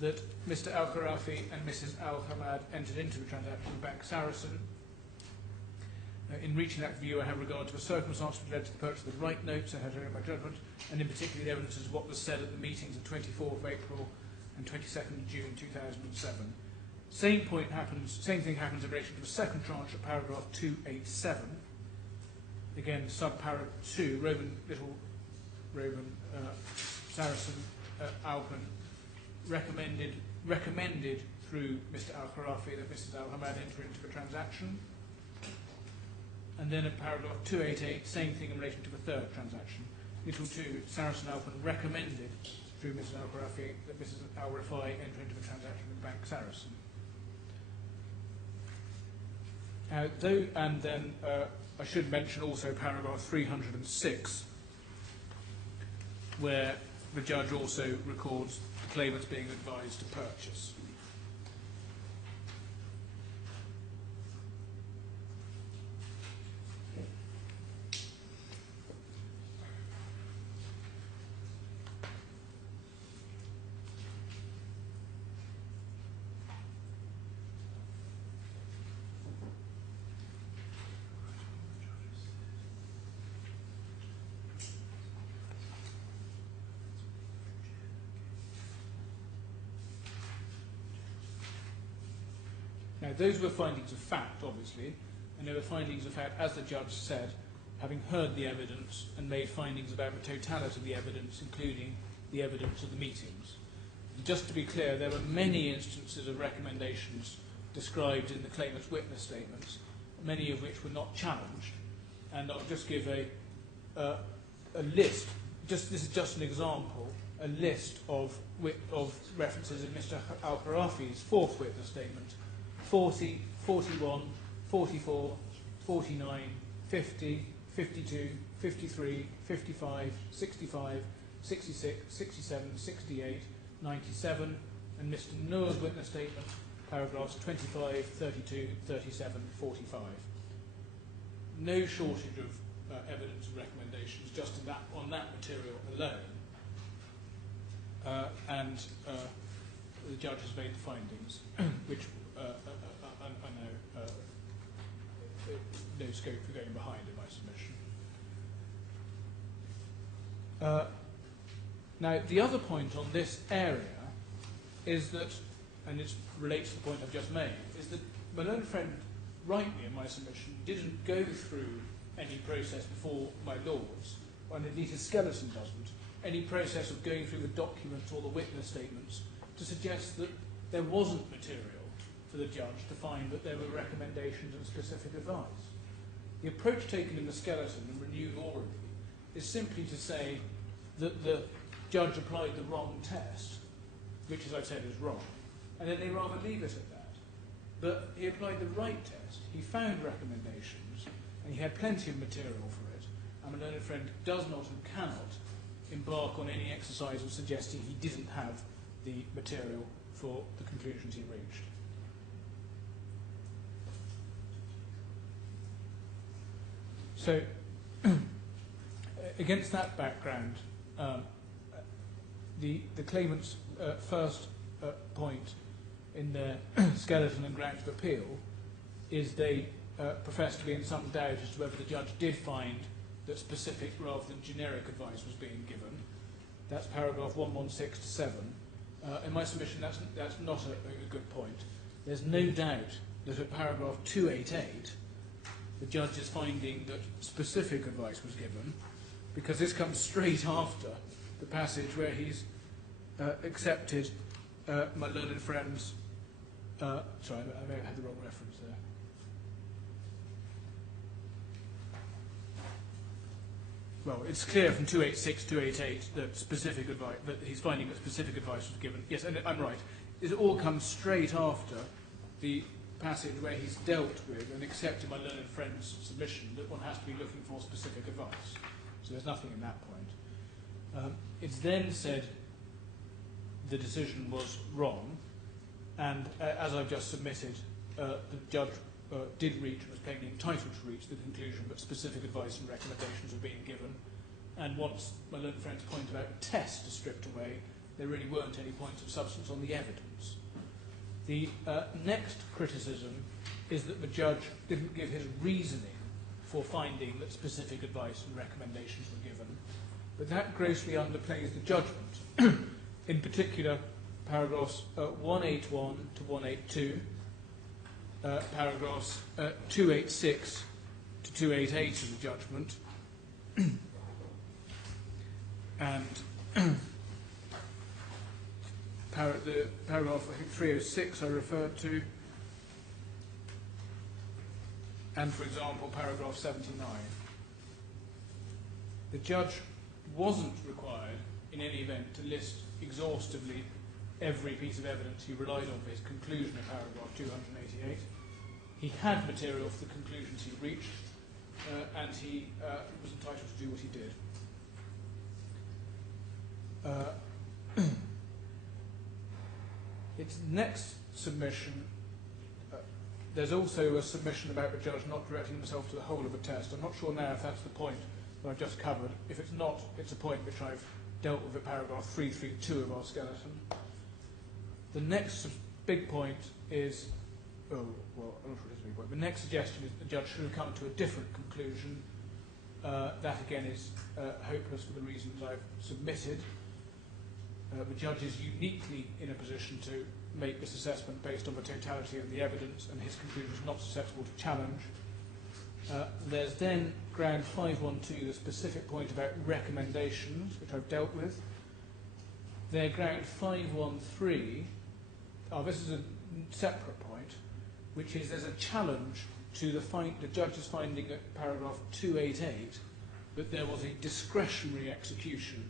that Mr. Khorafi and Mrs. Hamad entered into the transaction with Bank Sarasin. In reaching that view, I have regard to the circumstances which led to the purchase of the right notes, I have in my judgment, and in particular the evidence as what was said at the meetings of 24th of April and 22nd of June 2007. Same thing happens in relation to the second tranche of paragraph 287. Again, subparagraph 2, Sarasin-Alpen recommended through Mr. Khorafi that Mrs. Hamad enter into the transaction. And then in paragraph 288, same thing in relation to the third transaction. Little 2, Sarasin-Alpen recommended through Mrs. Khorafi that Mrs. Rifai enter into the transaction with Bank Sarasin. I should mention also paragraph 306, where the judge also records the claimants being advised to purchase. Now, those were findings of fact, obviously, and they were findings of fact, as the judge said, having heard the evidence and made findings about the totality of the evidence, including the evidence of the meetings. Just to be clear, there were many instances of recommendations described in the claimant's witness statements, many of which were not challenged, and I'll just give a list. This is just an example, a list of references in Mr. Khorafi's fourth witness statement. 40, 41, 44, 49, 50, 52, 53, 55, 65, 66, 67, 68, 97, and Mr. Noor's witness statement, paragraphs 25, 32, 37, 45. No shortage of evidence and recommendations just on that material alone, and the judge has made the findings, which I know no scope for going behind in my submission. Now, the other point on this area is that, and it relates to the point I've just made, is that my learned friend, rightly in my submission, didn't go through any process before my lords, and indeed his skeleton doesn't, any process of going through the documents or the witness statements to suggest that there wasn't material for the judge to find that there were recommendations and specific advice. The approach taken in the skeleton and renewed orally is simply to say that the judge applied the wrong test, which, as I've said, is wrong, and then they rather leave it at that. But he applied the right test. He found recommendations, and he had plenty of material for it, and my learned friend does not and cannot embark on any exercise of suggesting he didn't have the material for the conclusions he reached. So, against that background, the claimant's first point in their skeleton and grounds of appeal is they profess to be in some doubt as to whether the judge did find that specific rather than generic advice was being given. That's paragraph 116 to 7. In my submission, that's not a good point. There's no doubt that at paragraph 288, the judge is finding that specific advice was given, because this comes straight after the passage where he's accepted my learned friend's... sorry, I may have had the wrong reference there. Well, it's clear from 286, 288 that specific advice, that he's finding that specific advice was given. Yes, and I'm right. It all comes straight after the passage where he's dealt with and accepted my learned friend's submission that one has to be looking for specific advice. So there's nothing in that point. It's then said the decision was wrong, and as I've just submitted, the judge did reach and was plainly entitled to reach the conclusion that specific advice and recommendations were being given, and once my learned friend's point about the test is stripped away, there really weren't any points of substance on the evidence. The next criticism is that the judge didn't give his reasoning for finding that specific advice and recommendations were given. But that grossly underplays the judgment. In particular, paragraphs 181 to 182, paragraphs 286 to 288 of the judgment, and the paragraph, I think, 306 I referred to, and, for example, paragraph 79. The judge wasn't required, in any event, to list exhaustively every piece of evidence he relied on for his conclusion of paragraph 288. He had material for the conclusions he reached, and he was entitled to do what he did. Its next submission, there's also a submission about the judge not directing himself to the whole of the test. I'm not sure now if that's the point that I've just covered. If it's not, it's a point which I've dealt with at paragraph 332 of our skeleton. The next big point is, I'm not sure it is a big point. The next suggestion is that the judge should have come to a different conclusion. That again is hopeless for the reasons I've submitted. The judge is uniquely in a position to make this assessment based on the totality of the evidence, and his conclusion is not susceptible to challenge. There's then ground 512, the specific point about recommendations, which I've dealt with. There, ground 513, this is a separate point, which is there's a challenge to the judge's finding at paragraph 288 that there was a discretionary execution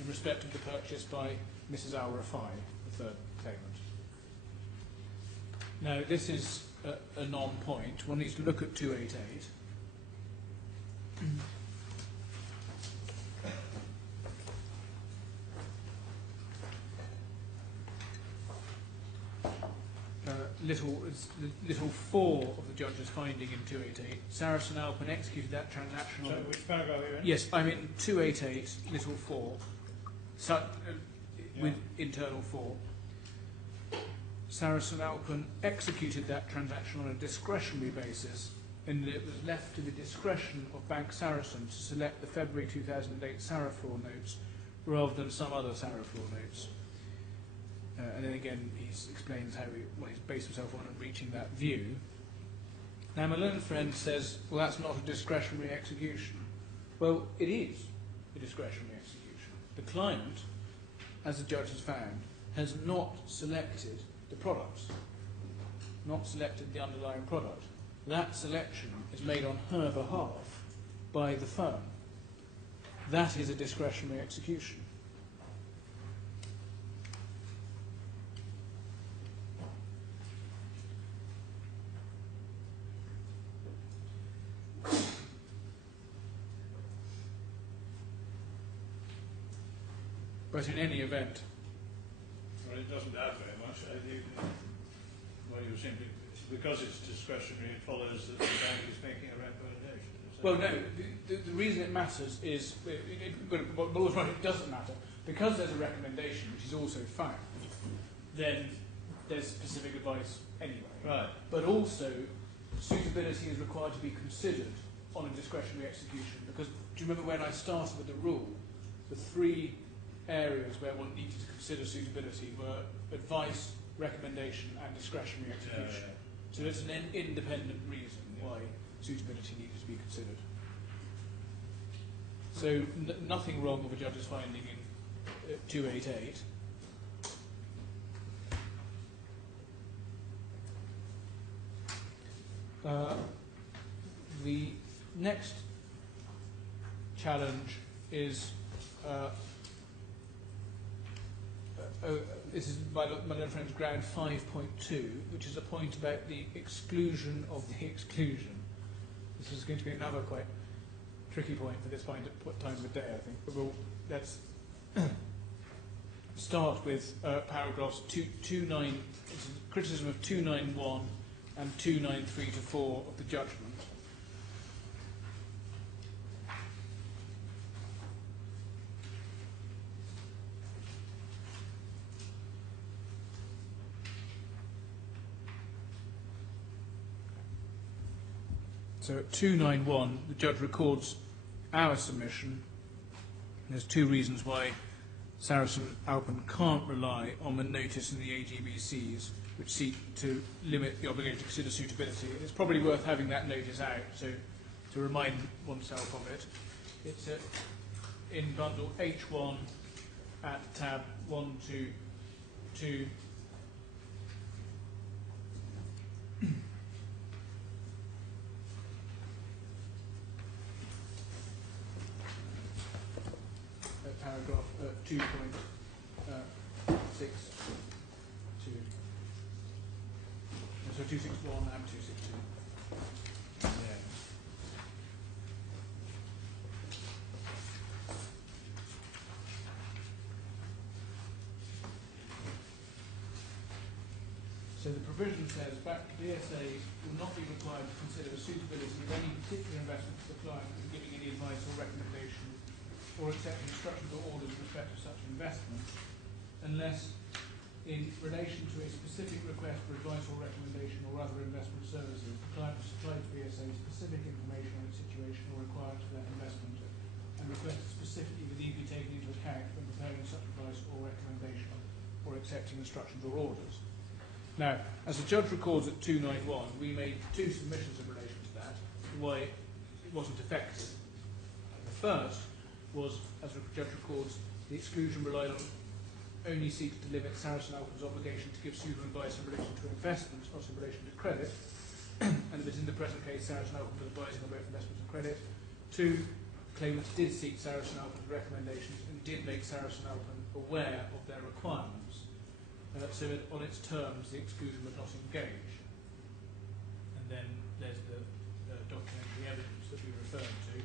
in respect of the purchase by Mrs. Rifai, the third claimant. Now, this is a non-point. One needs to look at 288. Little 4 of the judge's finding in 288. Sarasin-Alpen executed that transaction on... So which paragraph are you in? Yes, I'm in 288, little 4, with internal 4. Sarasin-Alpen executed that transaction on a discretionary basis, and it was left to the discretion of Bank Saracen to select the February 2008 Saraflaw notes rather than some other Saraflaw notes. And then again, he explains what he's based himself on in reaching that view. Now, my learned friend says, well, that's not a discretionary execution. Well, it is a discretionary execution. The client, as the judge has found, has not selected the products, not selected the underlying product. That selection is made on her behalf by the firm. That is a discretionary execution. But in any event, Well, it doesn't add very much. Well, you simply, because it's discretionary, it follows that the bank is making a recommendation. well, no, the reason it matters is, it doesn't matter. Because there's a recommendation, which is also fact, then there's specific advice anyway. Right. But also, suitability is required to be considered on a discretionary execution. Because, do you remember when I started with the rule, the 3 areas where one needed to consider suitability were advice, recommendation, and discretionary execution. Yeah. So it's an independent reason why suitability needed to be considered. So nothing wrong with a judge's finding in 288. The next challenge is this is my little friend's ground 5.2, which is a point about the exclusion of the exclusion. This is going to be another quite tricky point for this time of the day, I think. But let's start with paragraphs 29. It's a criticism of 291 and 293 to 4 of the judgment. So at 291, the judge records our submission. There's two reasons why Sarasin-Alpen can't rely on the notice in the AGBCs, which seek to limit the obligation to consider suitability. It's probably worth having that notice out, so to remind oneself of it. It's in bundle H1 at tab 122. Paragraph 2.62. So 261 and 262. Yeah. So the provision says back DSA will not be required to consider the suitability of any particular investment to the client in giving any advice or recommendation or accept instructions or orders with respect to such investment, unless in relation to a specific request for advice or recommendation or other investment services, the client has supplied to BSA specific information on its situation or required for that investment, and requested specifically that these be taken into account when preparing such advice or recommendation or accepting instructions or orders. Now, as the judge records at 291, we made two submissions in relation to that, why it wasn't effective. The first was, as the judge records, the exclusion relied on only seeks to limit Sarasin-Alpen's obligation to give suitable advice in relation to investments, not in relation to credit, and that in the present case Sarasin-Alpen was advising on both investments and credit. Two, claimants did seek Sarasin-Alpen's recommendations and did make Sarasin-Alpen aware of their requirements, so that on its terms the exclusion would not engage. And then there's the documentary evidence that we referred to.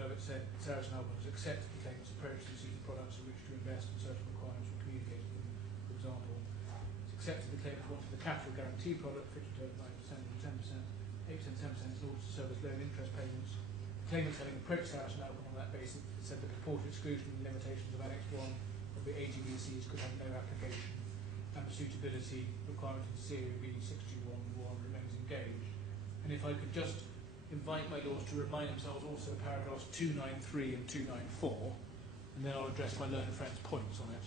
It said Sarasin-Alpen has accepted the claimant's approach to suit the products in which to invest and certain requirements were communicated to them. For example, it's accepted the claimant wanted the capital guarantee product fixed at 9% and 10%, 8% and 10% in order to serve as loan interest payments. The claimants having approached Sarasin-Alpen on that basis said the purported exclusion and limitations of Annex 1 of the AGBCs could have no application, and the suitability requirement in COB 621.1 remains engaged. And if I could just invite my lords to remind themselves also of paragraphs 293 and 294, and then I'll address my learned friend's points on it.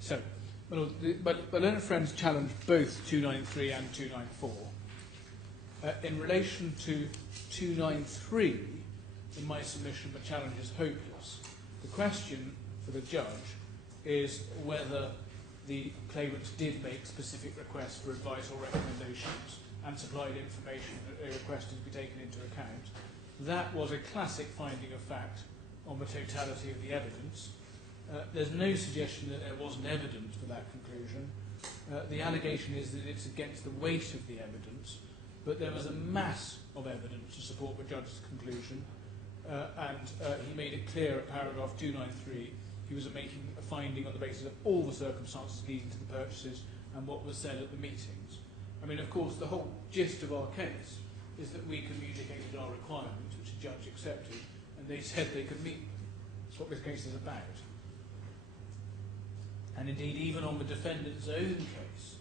So, but learned friends challenged both 293 and 294. In relation to 293, in my submission, the challenge is hopeless. The question for the judge is whether the claimants did make specific requests for advice or recommendations and supplied information that they requested to be taken into account. That was a classic finding of fact on the totality of the evidence. There's no suggestion that there wasn't evidence for that conclusion. The allegation is that it's against the weight of the evidence, but there was a mass of evidence to support the judge's conclusion, and he made it clear at paragraph 293 he was making a finding on the basis of all the circumstances leading to the purchases and what was said at the meetings. I mean, of course, the whole gist of our case is that we communicated our requirements, which the judge accepted, and they said they could meet them. That's what this case is about. And indeed, even on the defendant's own case,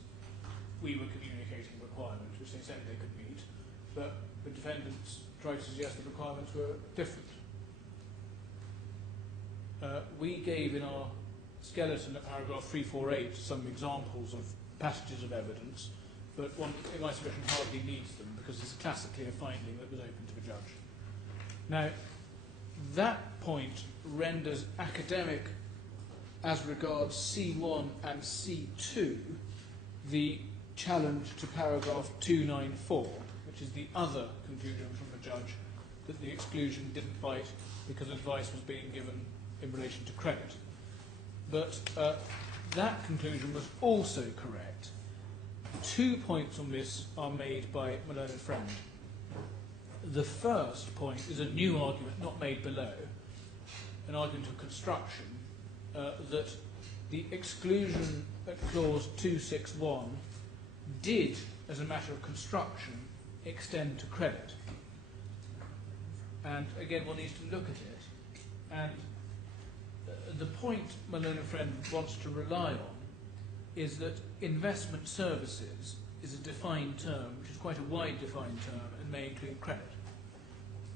we were communicating requirements which they said they could meet, but the defendants tried to suggest the requirements were different. We gave in our skeleton at paragraph 348 some examples of passages of evidence, but one, in my submission, hardly needs them because it's classically a finding that was open to the judge. Now, that point renders academic, as regards C1 and C2, the challenge to paragraph 294, which is the other conclusion from the judge that the exclusion didn't bite because advice was being given in relation to credit. But that conclusion was also correct. 2 points on this are made by my learned friend. The first point is a new argument not made below, an argument of construction that the exclusion at clause 261 did, as a matter of construction, extend to credit. And again, one needs to look at it. And the point my learned friend wants to rely on is that investment services is a defined term, which is quite a wide defined term, and may include credit.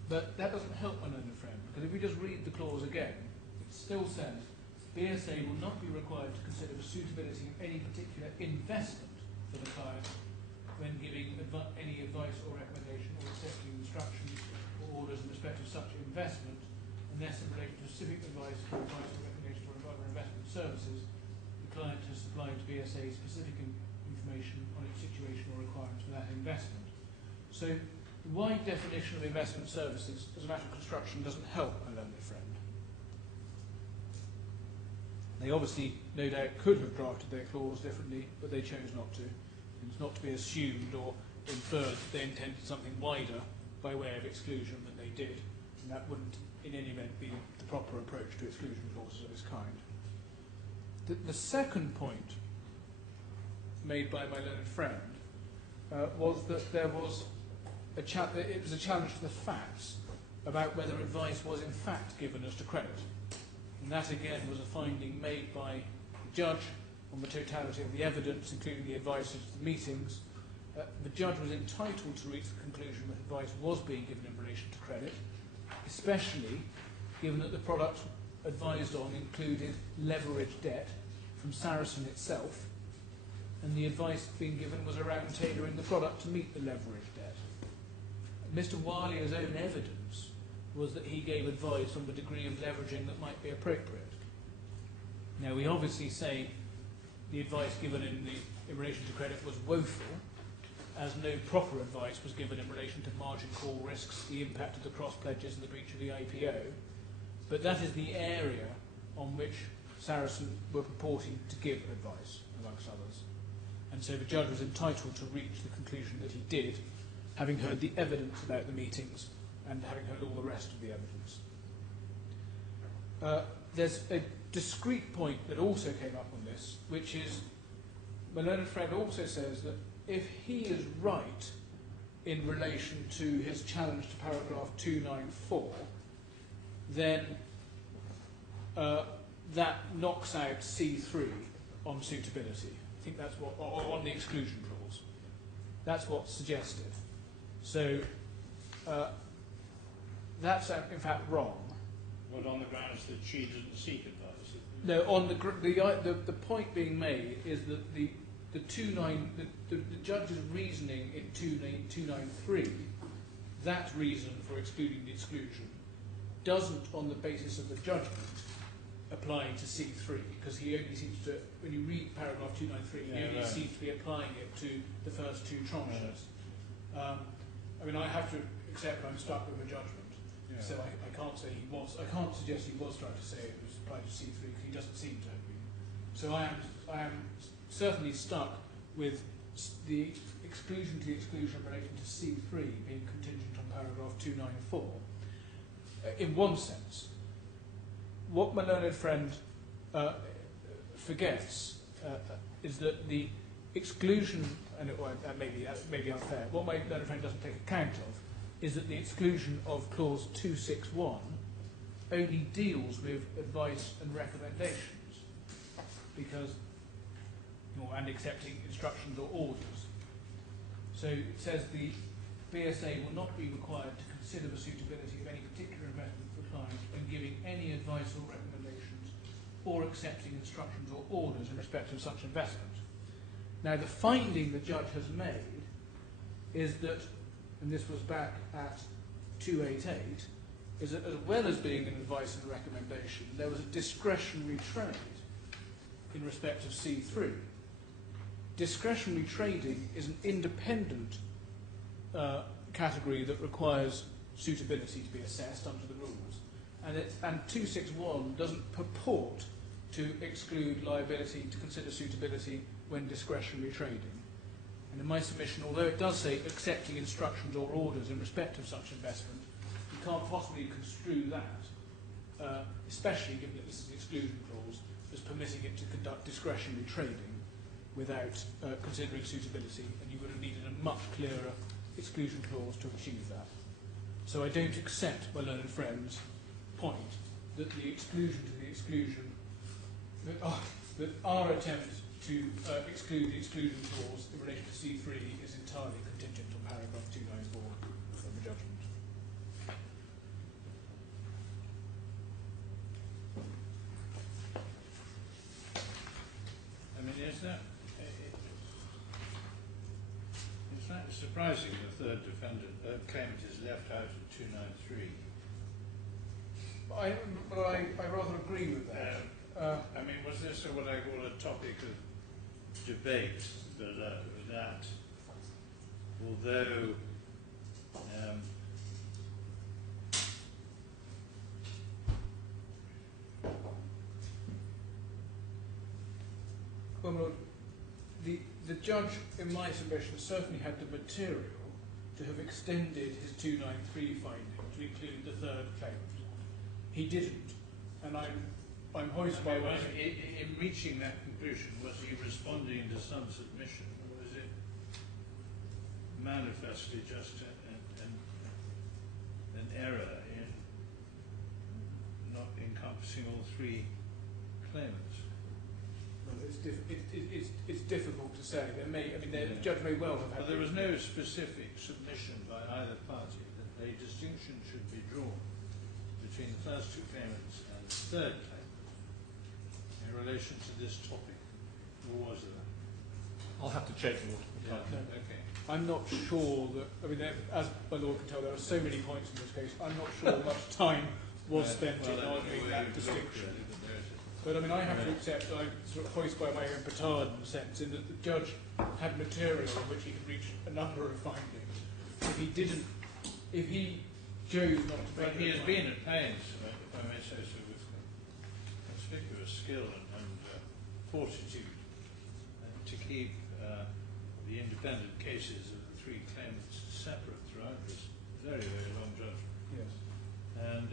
But that doesn't help my learned friend, because if we just read the clause again, it still says BSA will not be required to consider the suitability of any particular investment for the client when giving any advice or recommendation or accepting instructions or orders in respect of such investment, unless in relation to specific advice or recommendation or other investment services, the client has supplied to BSA specific information on its situation or requirements for that investment. So the wide definition of investment services as a matter of construction doesn't help my learned friend. They obviously, no doubt, could have drafted their clause differently, but they chose not to. It's not to be assumed or inferred that they intended something wider by way of exclusion than they did, and that wouldn't in any event be the proper approach to exclusion clauses of this kind. The second point made by my learned friend was that there was it was a challenge to the facts about whether advice was in fact given as to credit. And that again was a finding made by the judge on the totality of the evidence, including the advice of the meetings. The judge was entitled to reach the conclusion that advice was being given in relation to credit, especially given that the product advised on included leveraged debt from Sarasin itself, and the advice being given was around tailoring the product to meet the leveraged debt. Mr. Walia's own evidence was that he gave advice on the degree of leveraging that might be appropriate. Now, we obviously say the advice given in relation to credit was woeful, as no proper advice was given in relation to margin call risks, the impact of the cross pledges and the breach of the IPO. But that is the area on which Sarasin were purporting to give advice, amongst others. And so the judge was entitled to reach the conclusion that he did, having heard the evidence about the meetings and having heard all the rest of the evidence. There's a discrete point that also came up on this, which is, my learned friend also says that if he is right in relation to his challenge to paragraph 294, then that knocks out C3 on suitability. I think that's what, or on the exclusion clause. That's what's suggested. So that's in fact wrong. But on the grounds that she didn't seek advice. No, on the point being made is that the judge's reasoning in 293, that reason for excluding the exclusion, doesn't, on the basis of the judgment, apply to C3, because he only seems to, when you read paragraph 293, he only seems to be applying it to the first two tranches. I mean, I have to accept I'm stuck with a judgment, so I can't say he was. I can't suggest he was trying to say it was applied to C3 because he doesn't seem to have been. So I am certainly stuck with the exclusion to the exclusion relating to C3 being contingent on paragraph 294. In one sense, what my learned friend forgets is that the exclusion, and that may be unfair, what my learned friend doesn't take account of is that the exclusion of clause 261 only deals with advice and recommendations, and accepting instructions or orders. So it says the BSA will not be required to consider the suitability of any particular investment for the client when giving any advice or recommendations or accepting instructions or orders in respect of such investment. Now, the finding the judge has made is that, and this was back at 288, is that as well as being an advice and recommendation, there was a discretionary trade in respect of C3. Discretionary trading is an independent category that requires suitability to be assessed under the rules, and 261 doesn't purport to exclude liability to consider suitability when discretionary trading. And in my submission, although it does say accepting instructions or orders in respect of such investment, you can't possibly construe that especially given that this is an exclusion clause, as permitting it to conduct discretionary trading without considering suitability, and you would have needed a much clearer exclusion clause to achieve that. So I don't accept my learned friend's point that the exclusion to the exclusion, that our attempt to exclude the exclusion clause in relation to C3 is entirely contingent on paragraph 294 of the judgment. I mean, is that it's slightly surprising the third claimant is left out of 293. But I rather agree with that. I mean, was this what I call a topic of debate that although well, the judge, in my submission, certainly had the material to have extended his 293 finding to include the third claimant. He didn't, and I'm hoisted by my... In reaching that conclusion, was he responding to some submission, or was it manifestly just an error in not encompassing all three claimants? Well, it's difficult to say. There may, I mean, the judge may well have had... But there was no specific submission by either party that a distinction should be drawn between the first two claimants and the third claimant in relation to this topic. Or was there? I'll have to check more. Yeah. No. Okay. I'm not sure that, I mean, as my lord can tell, there are so many points in this case. I'm not sure much time was spent in arguing that distinction. But I mean, I have to accept that I'm sort of hoisted by my own petard in a sense, in that the judge had material on which he could reach a number of findings. If he chose not to make... But he has been at pains, if I may say so, with conspicuous skill and fortitude to keep the independent cases of the three claimants separate throughout this very, very long judgment. Yes. And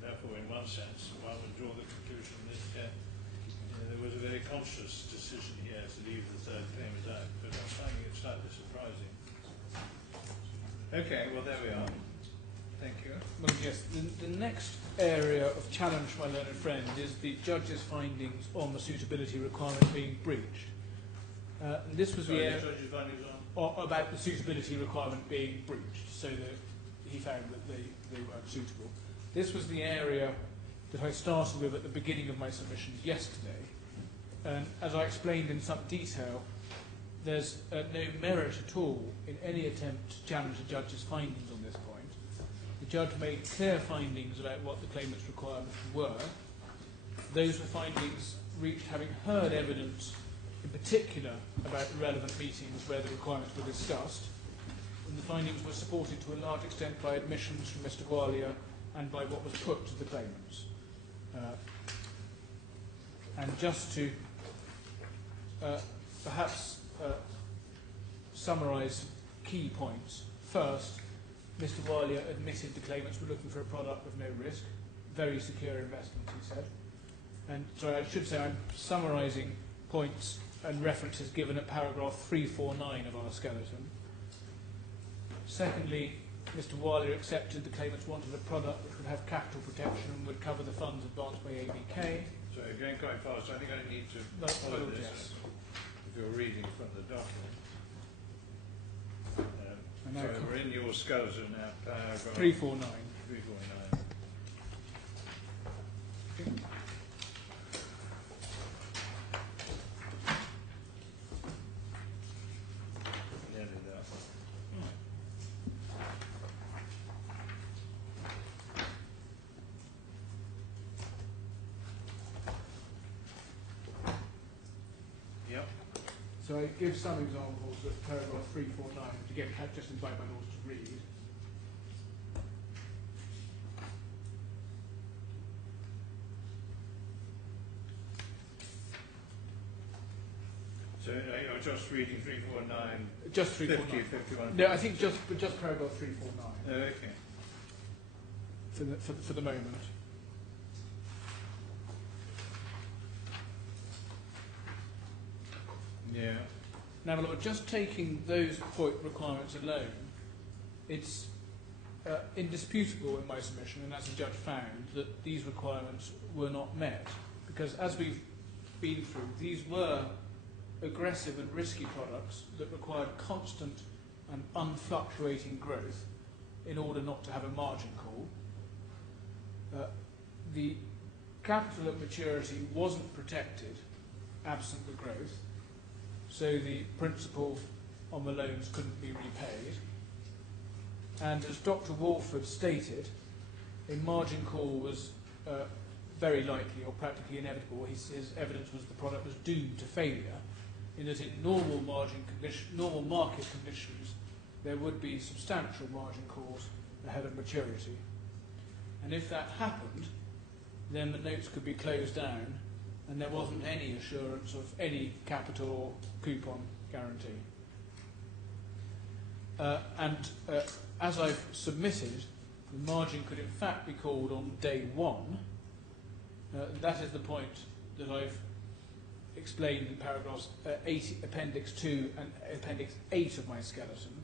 therefore, in one sense, one would draw the conclusion that there was a very conscious decision here to leave the third claimant out, but I'm finding it slightly surprising. Okay, well, there we are. Thank you. Well, yes, the next area of challenge for my learned friend is the judge's findings on the suitability requirement being breached. And this was the area about the suitability requirement being breached, so that he found that they weren't suitable. This was the area that I started with at the beginning of my submissions yesterday. And as I explained in some detail, there's no merit at all in any attempt to challenge the judge's findings on this point. The judge made clear findings about what the claimant's requirements were. Those were findings reached having heard evidence, in particular about relevant meetings where the requirements were discussed. And the findings were supported to a large extent by admissions from Mr. Alia and by what was put to the claimants. And just to perhaps summarise key points. First, Mr. Alia admitted the claimants were looking for a product with no risk, very secure investments, he said. And sorry, I should say I'm summarising points and references given at paragraph 349 of our skeleton. Secondly, Mr. Alia accepted the claimants wanted a product which would have capital protection and would cover the funds advanced by ABK. So you're going quite fast. I think I need to follow this. Yes. If you're reading from the document. So we're in your skeleton now, paragraph 349. 349. Nearly there. Yep. So I give some examples of paragraph 349, which again just invite my lords to read. So you're just reading 349, Just 50, 349. 51. No, I think just paragraph 349 Okay. for the moment. Yeah. Now, my lord, just taking those point requirements alone, it's indisputable in my submission, and as the judge found, that these requirements were not met. Because as we've been through, these were aggressive and risky products that required constant and unfluctuating growth in order not to have a margin call. The capital at maturity wasn't protected absent the growth, so the principal on the loans couldn't be repaid. And as Dr. Walford stated, a margin call was very likely or practically inevitable. His evidence was the product was doomed to failure, in that in normal market conditions there would be substantial margin calls ahead of maturity. And if that happened, then the notes could be closed down and there wasn't any assurance of any capital or coupon guarantee. As I've submitted, the margin could in fact be called on day one. That is the point that I've explained in paragraphs 8, Appendix 2 and Appendix 8 of my skeleton,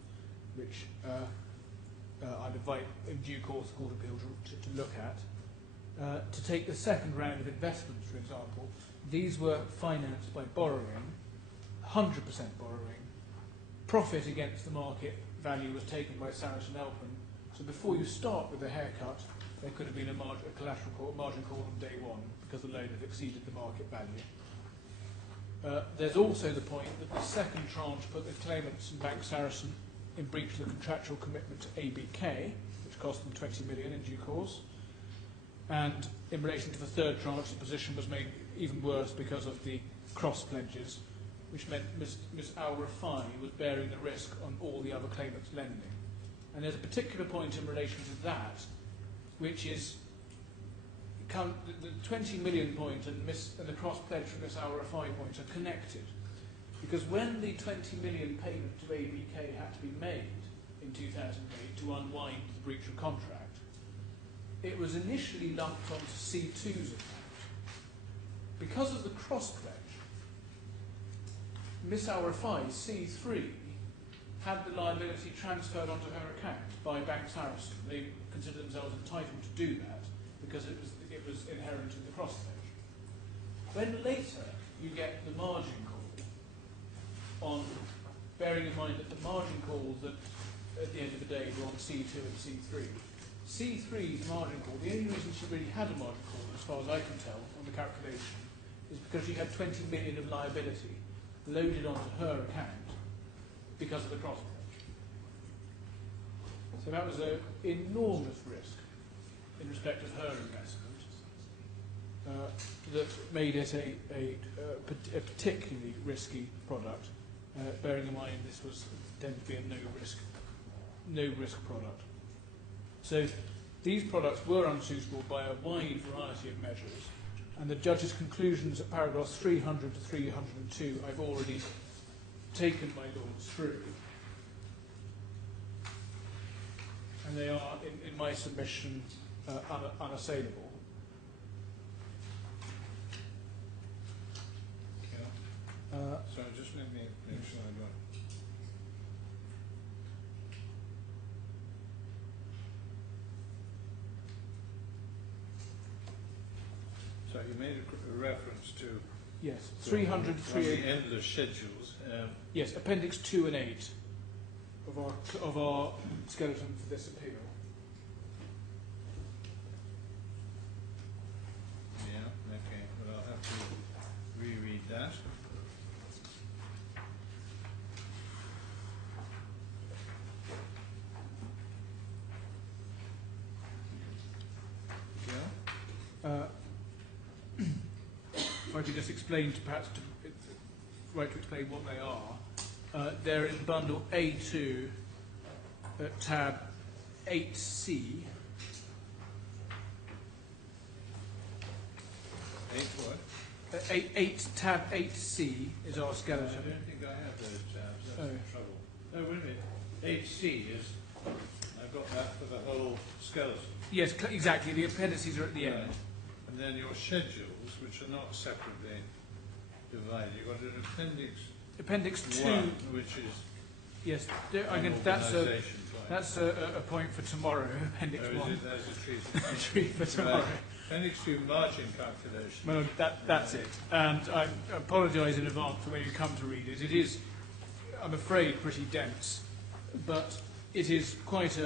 which I'd invite in due course the Court of Appeal to look at. To take the second round of investments, for example, these were financed by borrowing, 100% borrowing. Profit against the market value was taken by Sarasin-Alpen. So before you start with the haircut, there could have been a collateral call, margin call on day one because the loan had exceeded the market value. There's also the point that the second tranche put the claimants and Bank Saracen in breach of the contractual commitment to ABK, which cost them 20 million in due course. And in relation to the third tranche, the position was made even worse because of the cross pledges, which meant Ms. Rifai was bearing the risk on all the other claimants lending. And there's a particular point in relation to that, which is the 20 million point and the cross pledge from Ms. Rifai point are connected. Because when the 20 million payment to ABK had to be made in 2008 to unwind the breach of contract, it was initially lumped onto C2's account. Because of the cross pledge, Ms. Rifai, C3, had the liability transferred onto her account by Bank Saracen. They considered themselves entitled to do that because it was inherent in the cross pledge. When later you get the margin call on, bearing in mind that the margin calls that at the end of the day were on C2 and C3, C3's margin call, the only reason she really had a margin call, as far as I can tell on the calculation, is because she had 20 million of liability loaded onto her account because of the cross pledge. So that was an enormous risk in respect of her investment that made it a particularly risky product, bearing in mind this was tended to be a no risk product. So these products were unsuitable by a wide variety of measures, and the judge's conclusions at paragraphs 300 to 302 I've already taken my lords through. And they are, in my submission, unassailable. So just let me make sure I got it. So you made a reference to Yes, 300 to the 308. endless schedules. Yes, Appendix 2 and 8 of our skeleton for this appeal. Yeah, okay. Well, I'll have to reread that. Yeah. If I could just explain explain what they are. They're in bundle A2 at tab 8C. 8 what? 8 tab 8C is our I skeleton. don't think I have those tabs. That's Oh. the trouble. No, wait a minute. 8C is. I've got that for the whole skeleton. Yes, exactly. The appendices are at the end. Right. And then your schedules, which are not separately divided. You've got an appendix Appendix 2, one, which is yes, an that's a organisation claim. that's a point for tomorrow. Appendix Oh, 1, is it? That's a treaty. a treat for tomorrow. Right. Appendix 2, margin calculation. Well, that's it. And I apologise in advance for when you come to read it. It is, I'm afraid, pretty dense, but it is quite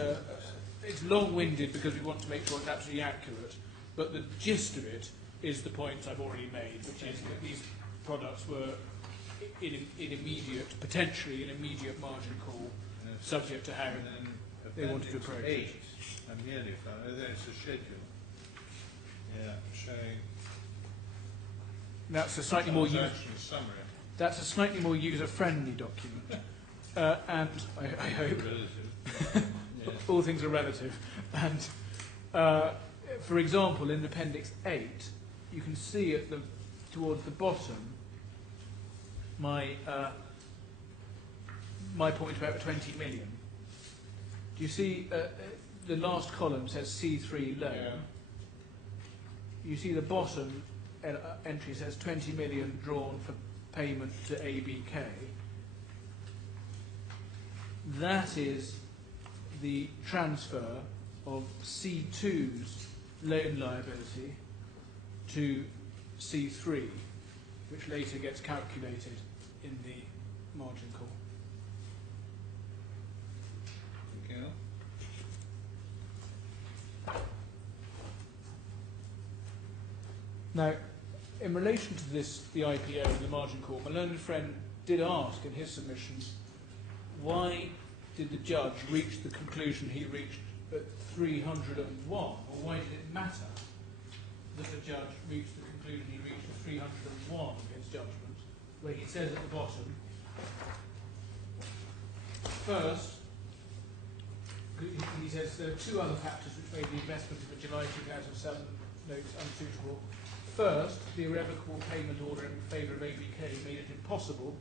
it's long-winded because we want to make sure it's absolutely accurate. But the gist of it is the points I've already made, which is that these products were potentially in immediate margin call, subject to how And then they wanted to approach it. 8, I'm nearly found. Oh, there's a schedule. Yeah, showing That's a slightly more transaction summary. that's a slightly more user-friendly document, and I hope Relative. Yeah. all things are relative. And for example, in Appendix 8, you can see towards the bottom my point about the 20 million. Do you see the last column says C3 loan? Yeah. You see the bottom entry says 20 million drawn for payment to ABK. That is the transfer of C2's loan liability to C3, which later gets calculated in the margin call. Okay. Now, in relation to this, the IPO and the margin call, my learned friend did ask in his submission, why did the judge reach the conclusion he reached at 301, or why did it matter that the judge reached the conclusion he reached at 301 of his judgment, where he says at the bottom, first, he says there are two other factors which made the investment in the July 2007 notes unsuitable. First, the irrevocable payment order in favour of ABK made it impossible,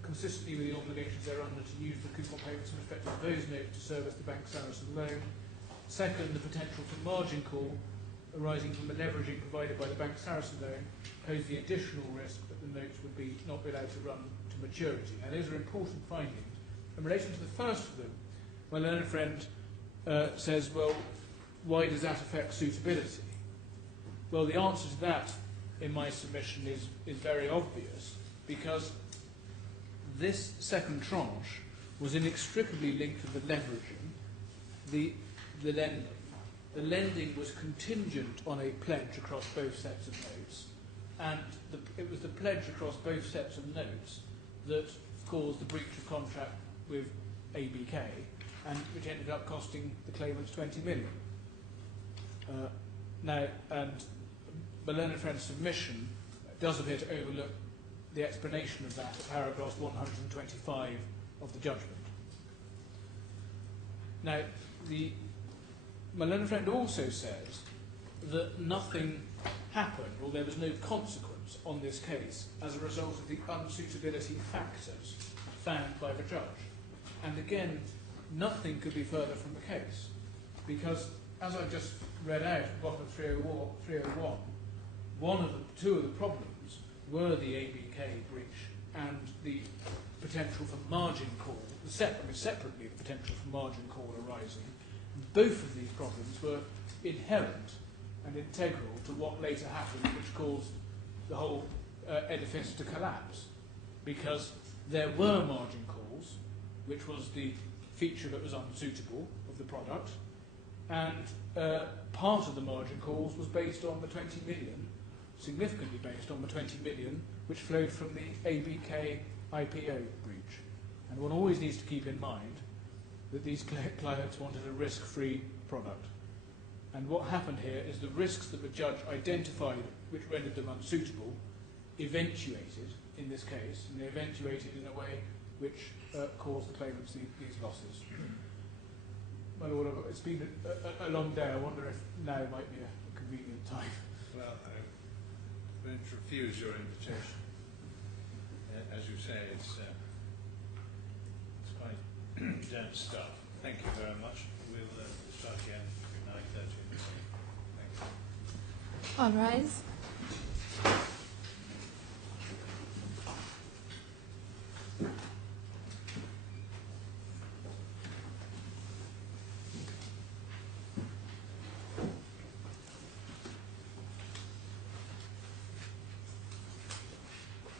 consistently with the obligations thereunder, to use the coupon payments in respect of those notes to service the bank Sarasin loan. Second, the potential for margin call arising from the leveraging provided by the bank Sarasin loan posed the additional risk that the notes would not be allowed to run to maturity. Now, those are important findings. In relation to the first of them, my learned friend says, well, why does that affect suitability? Well, the answer to that in my submission is very obvious, because this second tranche was inextricably linked to the leveraging, the lending. The lending was contingent on a pledge across both sets of notes, and it was the pledge across both sets of notes that caused the breach of contract with ABK, and which ended up costing the claimants 20 million. Now, and my learned friend's submission does appear to overlook the explanation of that at paragraph 125 of the judgment. Now, my learned friend also says that nothing happened, or there was no consequence on this case as a result of the unsuitability factors found by the judge. And again, nothing could be further from the case, because as I just read out at bottom 301, two of the problems were the ABK breach and the potential for margin call, separately the potential for margin call arising. Both of these problems were inherent and integral to what later happened, which caused the whole edifice to collapse, because there were margin calls, which was the feature that was unsuitable of the product, and part of the margin calls was based on the 20 million, significantly based on the 20 million, which flowed from the ABK IPO breach. And one always needs to keep in mind that these clients wanted a risk-free product. And what happened here is the risks that the judge identified, which rendered them unsuitable, eventuated in this case, and they eventuated in a way which caused the claimants these losses. My Lord, it's been a long day. I wonder if now might be a convenient time. Well, I won't refuse your invitation. As you say, it's quite dense stuff. Thank you very much. We'll start again at 9:30. Thank you. All rise.